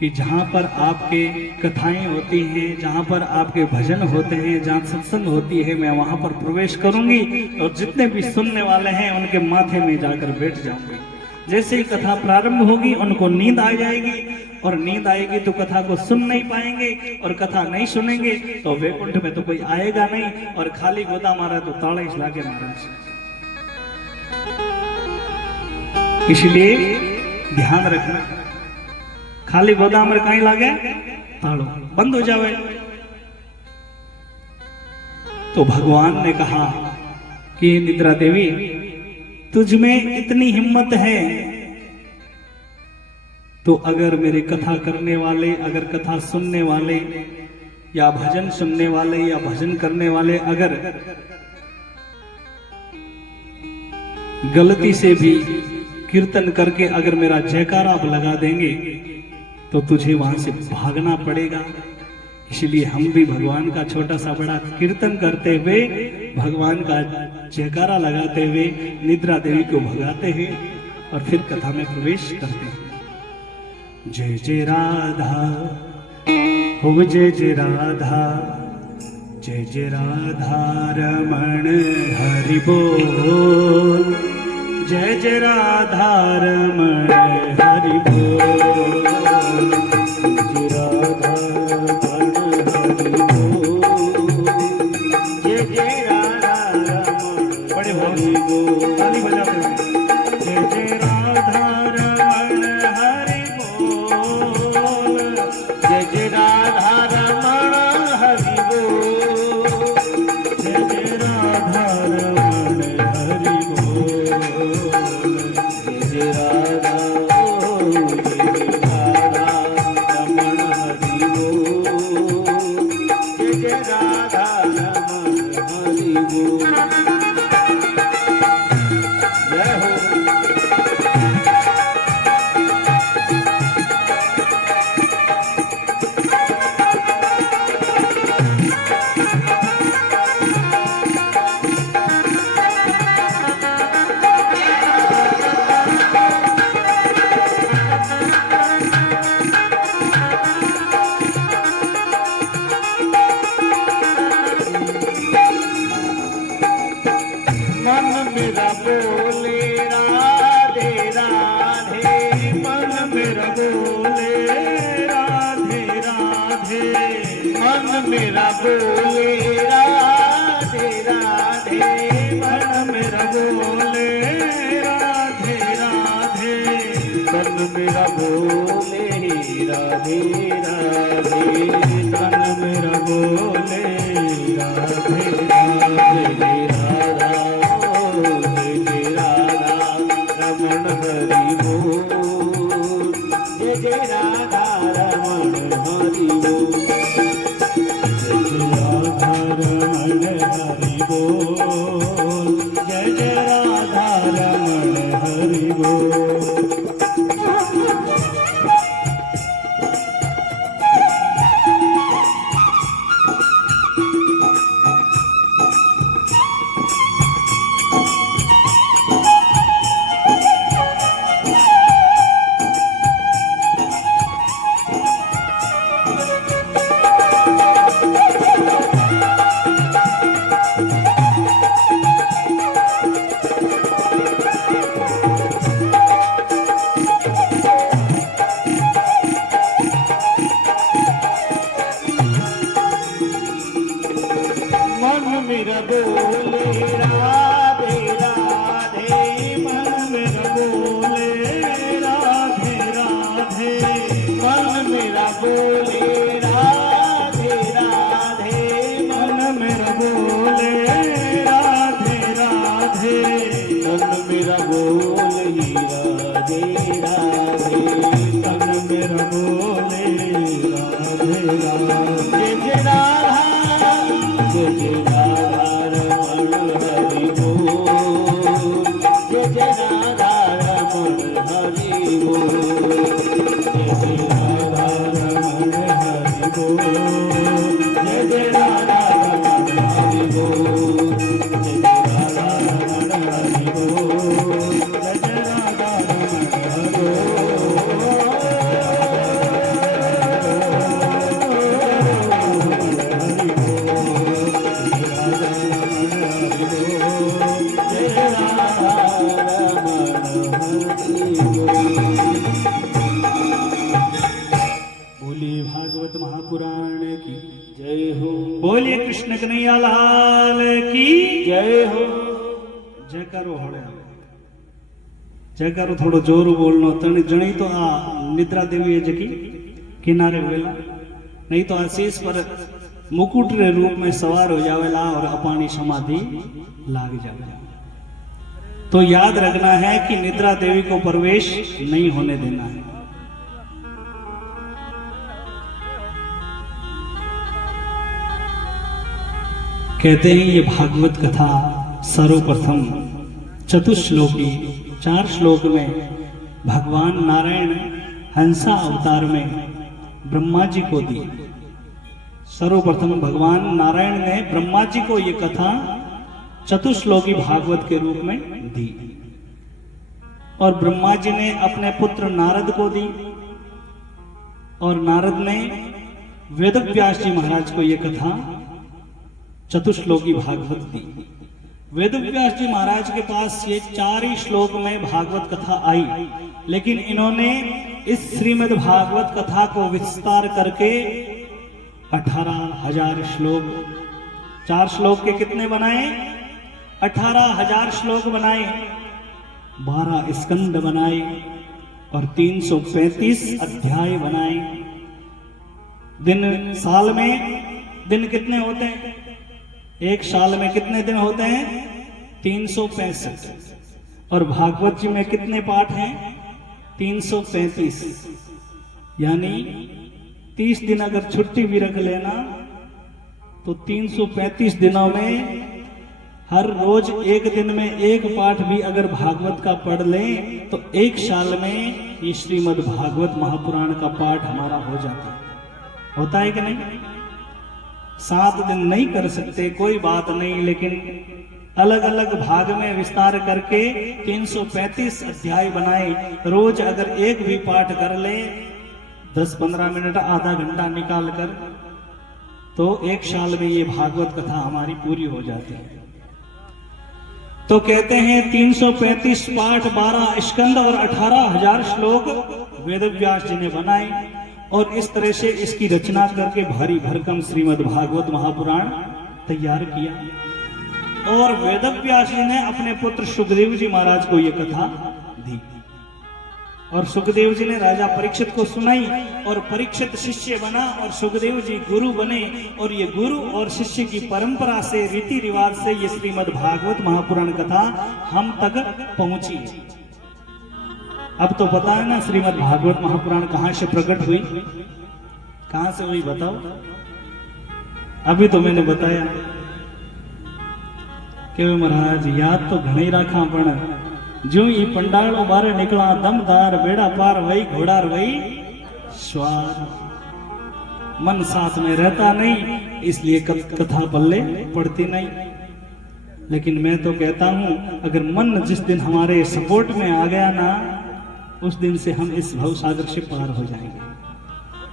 कि जहाँ पर आपके कथाएं होती हैं, जहाँ पर आपके भजन होते हैं, जहाँ सत्संग होती है, मैं वहाँ पर प्रवेश करूंगी और जितने भी सुनने वाले हैं उनके माथे में जाकर बैठ जाऊंगी। जैसे ही कथा प्रारंभ होगी उनको नींद आ जाएगी, और नींद आएगी तो कथा को सुन नहीं पाएंगे, और कथा नहीं सुनेंगे तो वैकुंठ में तो कोई आएगा नहीं, और खाली गोदा मारा तो ताड़े लागे महाराज। इसलिए ध्यान रखना, खाली गोदाम में कहीं लागे ताड़ो बंद हो जावे। तो भगवान ने कहा कि निद्रा देवी, तुझ में इतनी हिम्मत है तो अगर मेरे कथा करने वाले, अगर कथा सुनने वाले या भजन सुनने वाले या भजन करने वाले अगर गलती से भी कीर्तन करके अगर मेरा जयकारा आप लगा देंगे तो तुझे वहां से भागना पड़ेगा। इसलिए हम भी भगवान का छोटा सा बड़ा कीर्तन करते हुए, भगवान का जयकारा लगाते हुए निद्रा देवी को भगाते हैं और फिर कथा में प्रवेश करते हैं। जय जय राधा, हो जय जय राधा, जय जय राधा रमण हरि बोल, जय जय राधा रमण हरि बोल, जय राधा रमण हरि बोल, जय जय राधा रमण बड़े हरि बोल, ताली बजाते हुए जय जय राधा रमण हरि बोल, जय जय राधा रमण हरि बोल, जय जय राधा रमण हरि बोल, जय जय राधा रमण हरि बोल, जय जय राधा रमण हरि बोल। जय हो। मन मेरा बोले राधे राधे, मन मेरा बोले राधे राधे, मन मेरा बोले राधे राधे, मन मेरा बोले राधे राधे, मन मेरा बोले राधे राधे, मन मेरा बोले राधे राधे। रमण हरि बोल, जय जय राधा रमण हरि बोल, जय जय राधा रमण हरि बोल, जय जय राधा रमण हरि बोल। मन मेरा बोले राधे राधे, मन मेरा बोले राधे राधे, मन मेरा बोले राधे राधे, मन मेरा बोले राधे राधे, मन मेरा बोले राधे राधे, मन मेरा बोले राधे राधे। जय जय राधा, जय जय राधा रमण हरि बोल, जय जय राधा रमण हरि बोल, जय जय राधा रमण हरि बोल, जय जय राधा रमण हरि बोल, जय जय राधा रमण हरि बोल, जय जय राधा रमण हरि बोल। बोलिए भागवत महापुराण की जय हो। बोलिए कृष्ण कन्हैया लाल की जय हो। जयकारो होड़े जयकारो थोड़ो जोर बोलनो तणी जणी तो आ निद्रा देवी है जकी किनारे वेला नहीं तो आशीष पर मुकुट रे रूप में सवार हो जावेला और अपानी समाधि लाग जावेला। तो याद रखना है कि निद्रा देवी को प्रवेश नहीं होने देना है। कहते हैं ये भागवत कथा सर्वप्रथम चतुश्लोकी 4 श्लोक में भगवान नारायण हंसा अवतार में ब्रह्मा जी को दी। सर्वप्रथम भगवान नारायण ने ब्रह्मा जी को ये कथा चतुश्लोकी भागवत के रूप में दी और ब्रह्मा जी ने अपने पुत्र नारद को दी और नारद ने वेदव्यास जी महाराज को ये कथा चतुश्लोकी भागवत दी। वेदव्यास जी महाराज के पास ये 4 ही श्लोक में भागवत कथा आई, लेकिन इन्होंने इस श्रीमद् भागवत कथा को विस्तार करके 18,000 श्लोक, 4 श्लोक के कितने बनाए? 18,000 श्लोक बनाए, 12 स्कंद बनाए और 335 अध्याय बनाए। दिन साल में दिन कितने होते हैं? एक साल में कितने दिन होते हैं? 365। और भागवत जी में कितने पाठ हैं? 335। यानी 30 दिन अगर छुट्टी भी रख लेना तो 335 दिनों में हर रोज एक दिन में एक पाठ भी अगर भागवत का पढ़ लें तो एक साल में ये श्रीमद् भागवत महापुराण का पाठ हमारा हो जाता है। होता है कि नहीं? 7 दिन नहीं कर सकते कोई बात नहीं, लेकिन अलग अलग भाग में विस्तार करके 335 अध्याय बनाए। रोज अगर एक भी पाठ कर ले 10-15 मिनट आधा घंटा निकाल कर तो एक साल में ये भागवत कथा हमारी पूरी हो जाती है। तो कहते हैं 335 पाठ, 12 स्कंद और 18,000 श्लोक वेदव्यास जी ने बनाए और इस तरह से इसकी रचना करके भारी भरकम श्रीमद् भागवत महापुराण तैयार किया। और वेदव्यास जी ने अपने पुत्र सुखदेव जी महाराज को यह कथा दी और सुखदेव जी ने राजा परीक्षित को सुनाई और परीक्षित शिष्य बना और सुखदेव जी गुरु बने और ये गुरु और शिष्य की परंपरा से, रीति रिवाज से ये श्रीमद् भागवत महापुराण कथा हम तक पहुंची। अब तो पता है ना श्रीमद् भागवत महापुराण कहां से प्रकट हुई, कहां से हुई बताओ? अभी तो मैंने बताया कि महाराज याद तो घणे राखा पण जो ही पंडालों बारे निकला दमदार बेड़ा पार वही घोड़ार वही स्वार, मन साथ में रहता नहीं इसलिए कथा पल्ले पड़ती नहीं। लेकिन मैं तो कहता हूं अगर मन जिस दिन हमारे सपोर्ट में आ गया ना उस दिन से हम इस भवसागर से पार हो जाएंगे,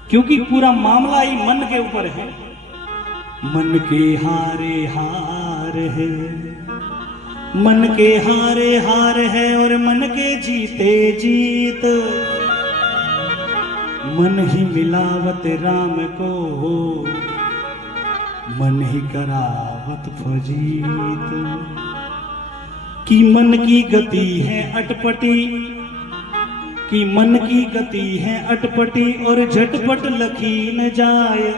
क्योंकि पूरा मामला ही मन के ऊपर है। मन के हारे हार है, मन के हारे हार है और मन के जीते जीत, मन ही मिलावत राम को मन ही करावत फजीत। कि मन की गति है अटपटी, कि मन की गति है अटपटी और झटपट लखी न जाए,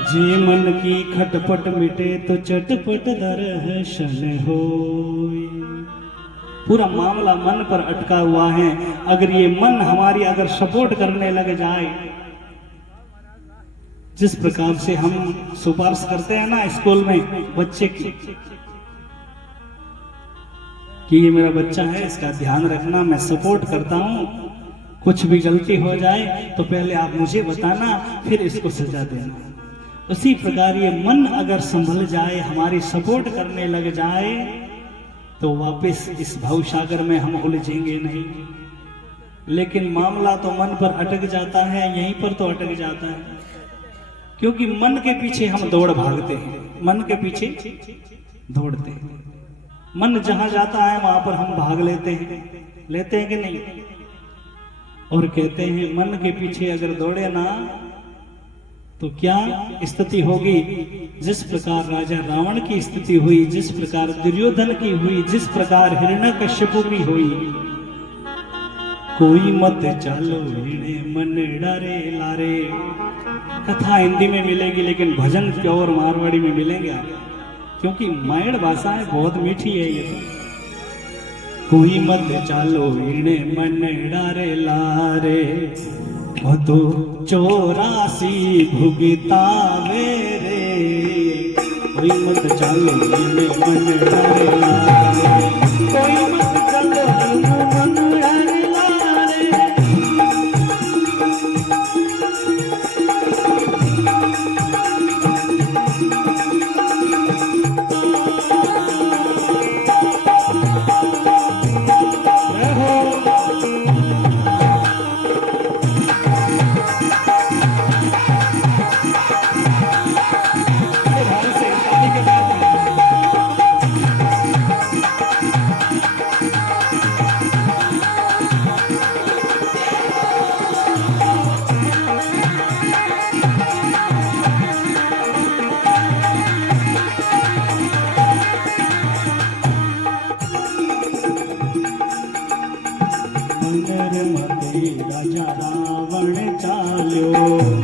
जे मन की खटपट मिटे तो चटपट दर्शन होए। पूरा मामला मन पर अटका हुआ है। अगर ये मन हमारी अगर सपोर्ट करने लग जाए, जिस प्रकार से हम सिफारिश करते हैं ना स्कूल में बच्चे की कि ये मेरा बच्चा है इसका ध्यान रखना, मैं सपोर्ट करता हूं, कुछ भी गलती हो जाए तो पहले आप मुझे बताना फिर इसको सजा देना। उसी प्रकार ये मन अगर संभल जाए, हमारी सपोर्ट करने लग जाए तो वापस इस भवसागर में हम उलझेंगे नहीं। लेकिन मामला तो मन पर अटक जाता है, यहीं पर तो अटक जाता है, क्योंकि मन के पीछे हम दौड़ भागते हैं, मन के पीछे दौड़ते हैं। मन जहां जाता है वहां पर हम भाग लेते हैं कि नहीं? और कहते हैं मन के पीछे अगर दौड़े ना तो क्या स्थिति होगी। जिस प्रकार राजा रावण की स्थिति हुई, जिस प्रकार दुर्योधन की हुई, जिस प्रकार हिरण्यकश्यप की हुई। कोई मत चालो हिरणे मन डरे लारे। कथा हिंदी में मिलेगी लेकिन भजन प्योर मारवाड़ी में मिलेंगे आप, क्योंकि मायड़ भाषा है, बहुत मीठी है ये तो। कोई मत चालो हिरणे मन डरे लारे, तो 84 भुगतावे रे। कोई मत चालो हिरणे मन डरे लारे, कोई मत चालो हिरणे मन डरे लारे। राजा रावण चालो,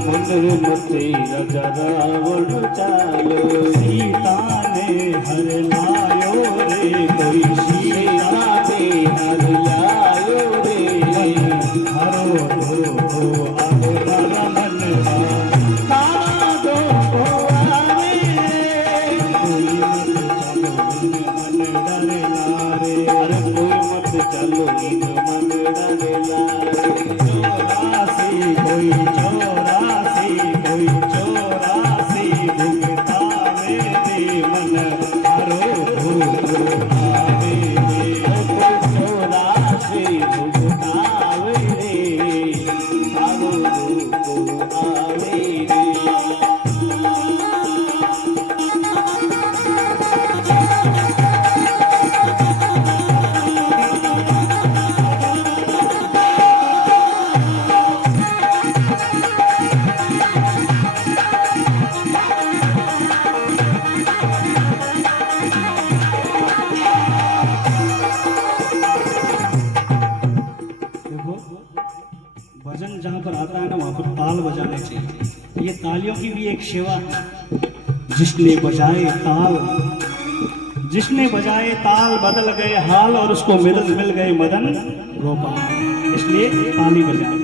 मंदिर मते राजा रावण चालो। सीता ने हर लायो रे, कोई सीता ने हर लायो रे। हरो धरो आवे तारा मनवा, तारा दो को आवे। कोई मत चालो इन मन डरे लारे। कोई 84 भुगतावे रे, मन हरो धरो आवे रे। 84 भुगतावे रे, हरो धरो आवे रे। भजन जहाँ पर आता है ना वहाँ पर ताल बजाने चाहिए। ये तालियों की भी एक सेवा है। जिसने बजाए ताल, जिसने बजाए ताल बदल गए हाल, और उसको मिल गए मदन गोपाल। इसलिए ताली बजाए।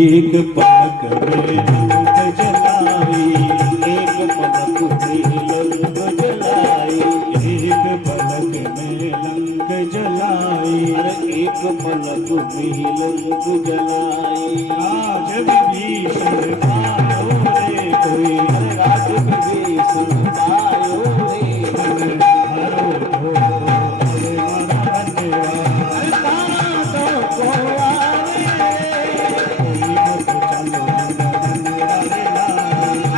एक पलक में लंग जलाई, एक पलक में लंग जलाई। एक पलक में लंग जलाई, अरे एक पलक में लंग जलाई। राज विभीषण पायो रे कोई, अरे राज विभीषण पायो रे। हरो हो अरे मारा बनवा, अरे तारा तो को आवे। कोई मत चालो इन मन डरे लारे,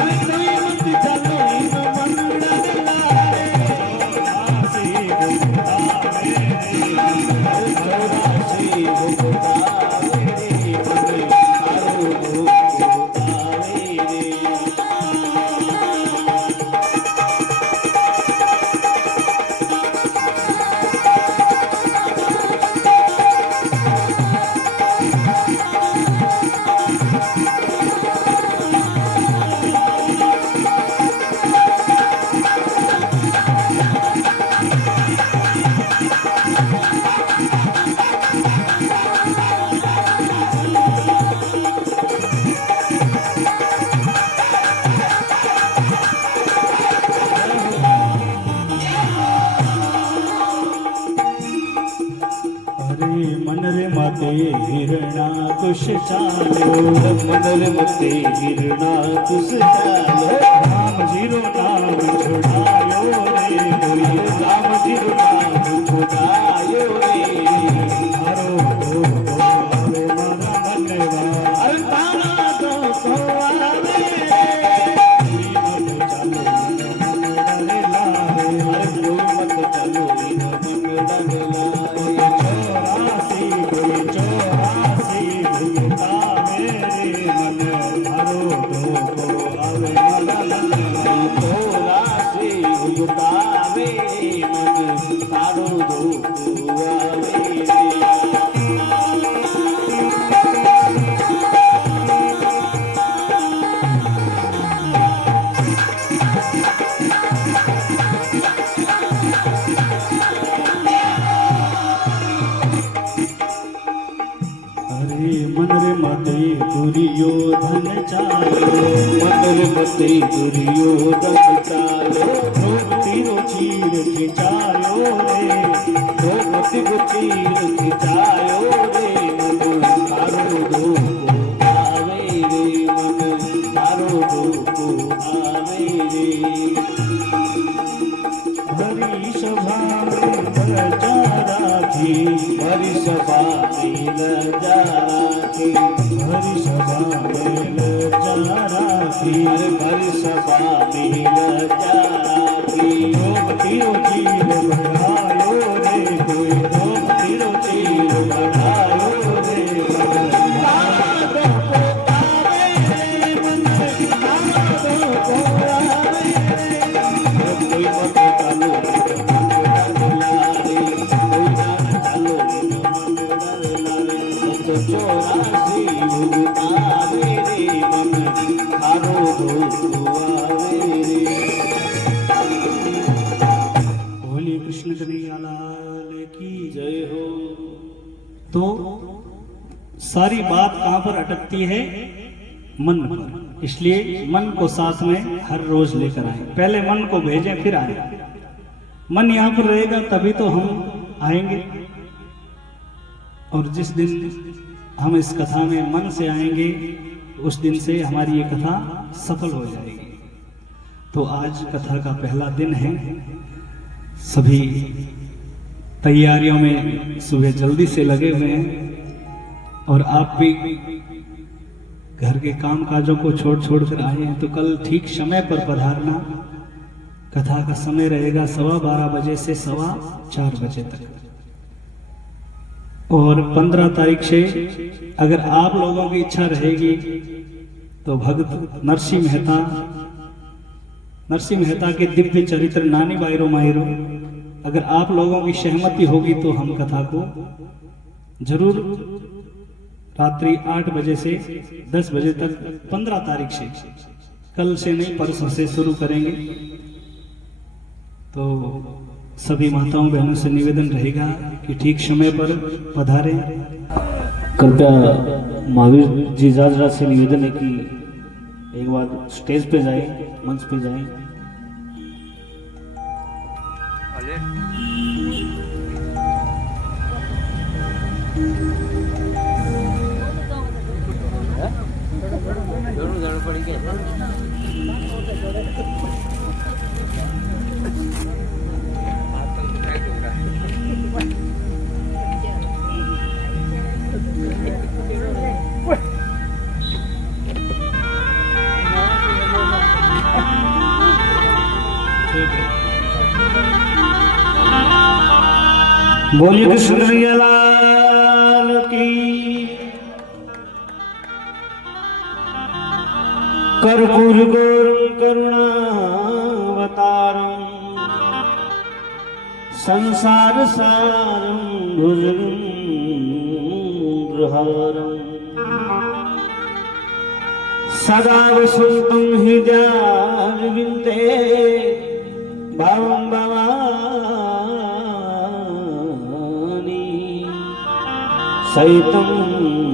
अरे कोई मत चालो इन मन डरे लारे। 84 भुगतावे रे, 84 भुगतावे रे, मन हरो भुगतावे रे। मन रे मते हिरणा कुश चालो, मन रे मते हिरणा कुश चालो। राम जीरो नाम छुड़ायो रे कोई, राम जीरो नाम छुड़ायो रे। हरो हो अरे मारा मनवा, अरे तारा तो को आवे। कोई मत चालो इन मन डरे लारे, अरे कोई मत चालो इन मन डरे लारे। 84 मन रे मते दुर्योधन चालो, मन रे मते दुर्योधन चालो, द्रौपदी रो चीर खिंचायो रे, द्रौपदी को चीर खिंचायो रे, मन तारो धोको आवे रे, मन तारो धोको आवे रे। भरी सभा में लजा राखी, भरी सभा में लजा राखी, भरी सभा में लजा राखी, भरी सभा में लजा राखी। द्रौपदी रो चीर बढ़ायो रे, कोई द्रौपदी रो चीर बढ़ायो रे, बोलिए कृष्ण कन्हैया लाल की जय हो। तो सारी बात कहां पर अटकती है? मन पर। इसलिए मन को साथ में हर रोज लेकर आए, पहले मन को भेजें फिर आए। मन यहां पर रहेगा तभी तो हम आएंगे, और जिस दिन हम इस कथा में मन से आएंगे उस दिन से हमारी ये कथा सफल हो जाएगी। तो आज कथा का पहला दिन है, सभी तैयारियों में सुबह जल्दी से लगे हुए हैं, और आप भी घर के काम काजों को छोड़ कर आए हैं। तो कल ठीक समय पर पधारना। कथा का समय रहेगा 12:15 बजे से 4:15 बजे तक। और 15 तारीख से अगर आप लोगों की इच्छा रहेगी तो भक्त नरसिंह मेहता के दिव्य चरित्र नानी बायरो मायरो, अगर आप लोगों की सहमति होगी तो हम कथा को जरूर रात्रि 8 बजे से 10 बजे तक 15 तारीख से, कल से नहीं परसों से शुरू करेंगे। तो सभी माताओं बहनों से निवेदन रहेगा कि ठीक समय पर पधारें। कृपया महावीर जी जाजरा से निवेदन है कि एक बार स्टेज पे जाए, मंच पे जाए। बोलिए कृष्ण कन्हैया लाल की। कर्पूर गौरम करुणावतारम संसार सारम भुजगेन्द्रहारम सदा वसंतम हृदयारविन्दे भावं भवानी सहितं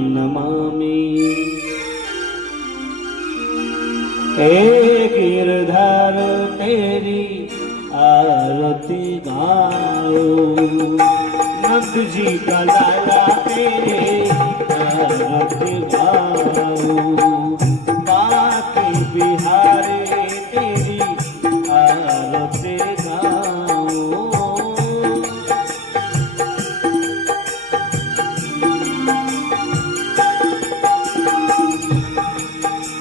नमामि। एक गिरधर तेरी आरती गाओ, नंद जी का लाला तेरे आरती गाओ, बाकी बिहारी तेरी आरती गाओ।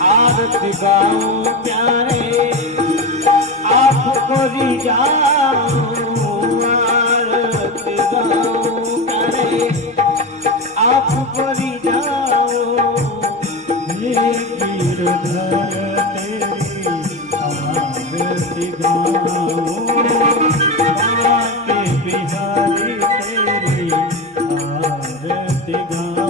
आरती गाओ प्यारे आपको रिझाओ, आरती गाओ प्यारे आपको रिझाओ। ये गिरधर तेरी आरती गाओ, बाके बिहारी तेरी आरती गाओ।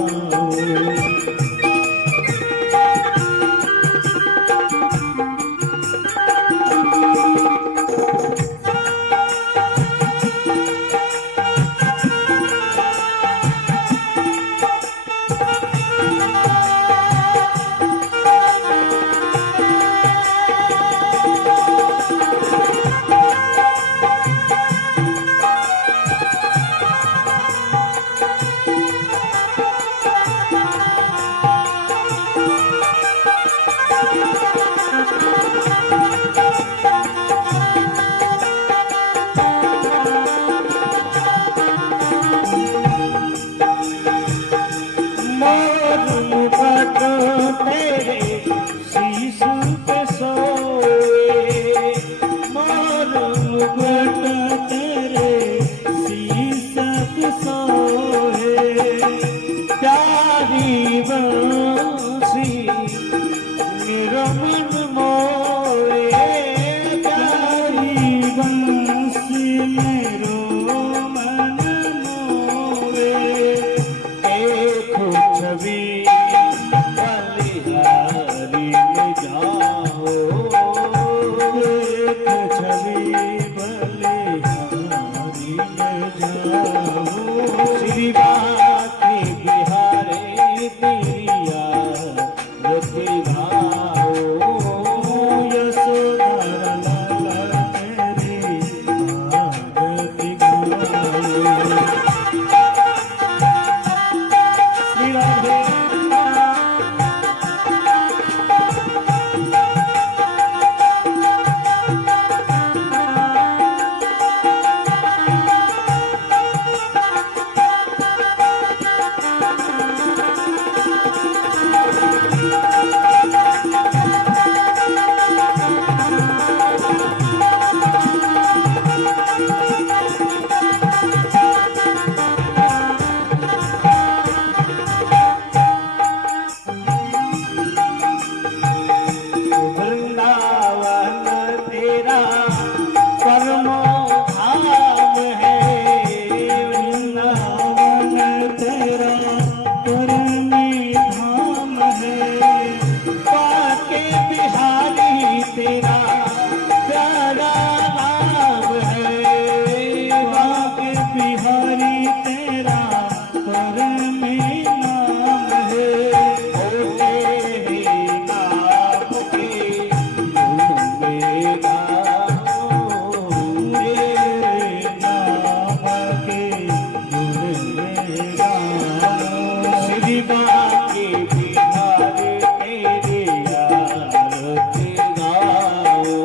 बाके बिहारी तेरी आरती गाओ,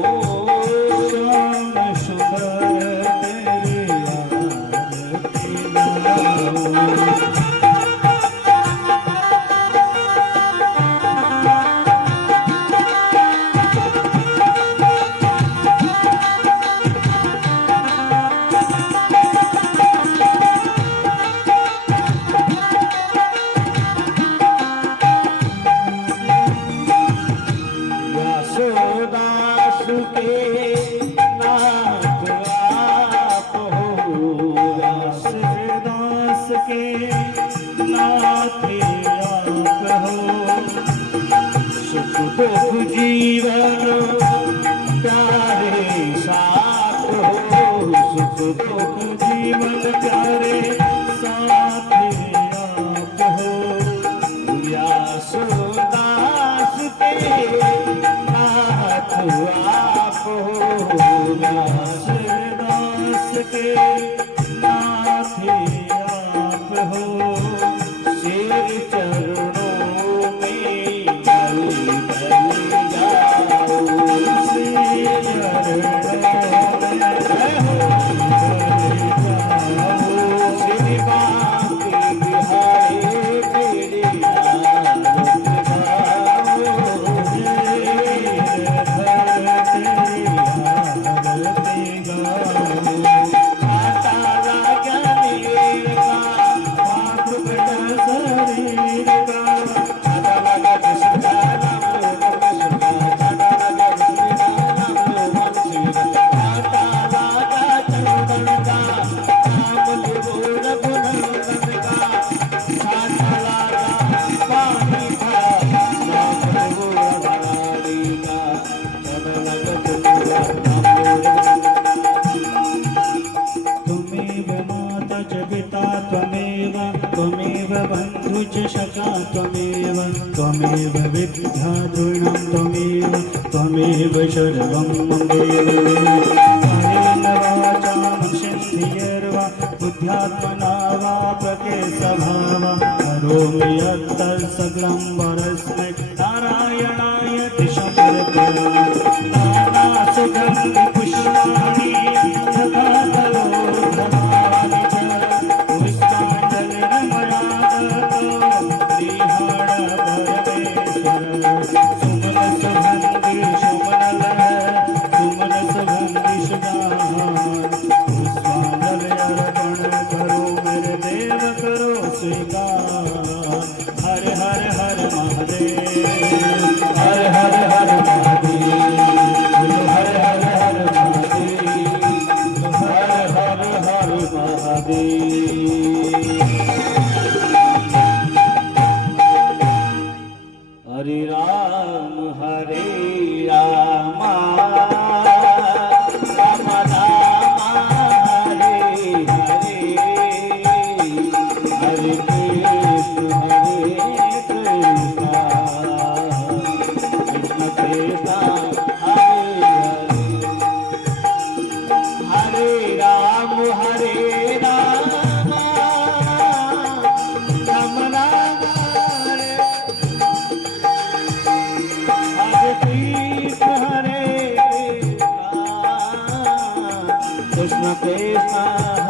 श्याम सुंदर तेरी आरती गाओ। दास के नाथ आप हो, दास के नाथ आप हो, सुख दुख जीवन प्यारे साथ हो, सुख दुख जीवन प्यारे साथ आप हो। व्यास दास के आप हो, व्यास दास के नाथ आप हो, शेर चरणों में बलि बलि जाओ, शेर चरणों में बलि जाओ, श्री बाके बिहारी तेरी आरती गाओ, त्वमेव बन्धु च सखा त्वमेव, त्वमेव विद्या तृणं त्वमेव, त्वमेव सर्वं मम देव। कायेन वाचा मनसेन्द्रियैर्वा बुद्ध्यात्मना वा प्रकृतिस्वभावा करोमि यत्तत् सकलं परस्मै नारायणायति समर्पयामि। नानासुगन्धि पुष्पाणि यथा कलोधनानि हर हर हर महादेव, हर हर हर महादेव, हर हर हर महादेव, हर हर हर महादेव। हरे राम राम राम हरे हरे, हरे कृष्ण कृष्ण कृष्ण हरे हरे, हरे राम राम राम हरे, हरे कृष्ण कृष्ण कृष्ण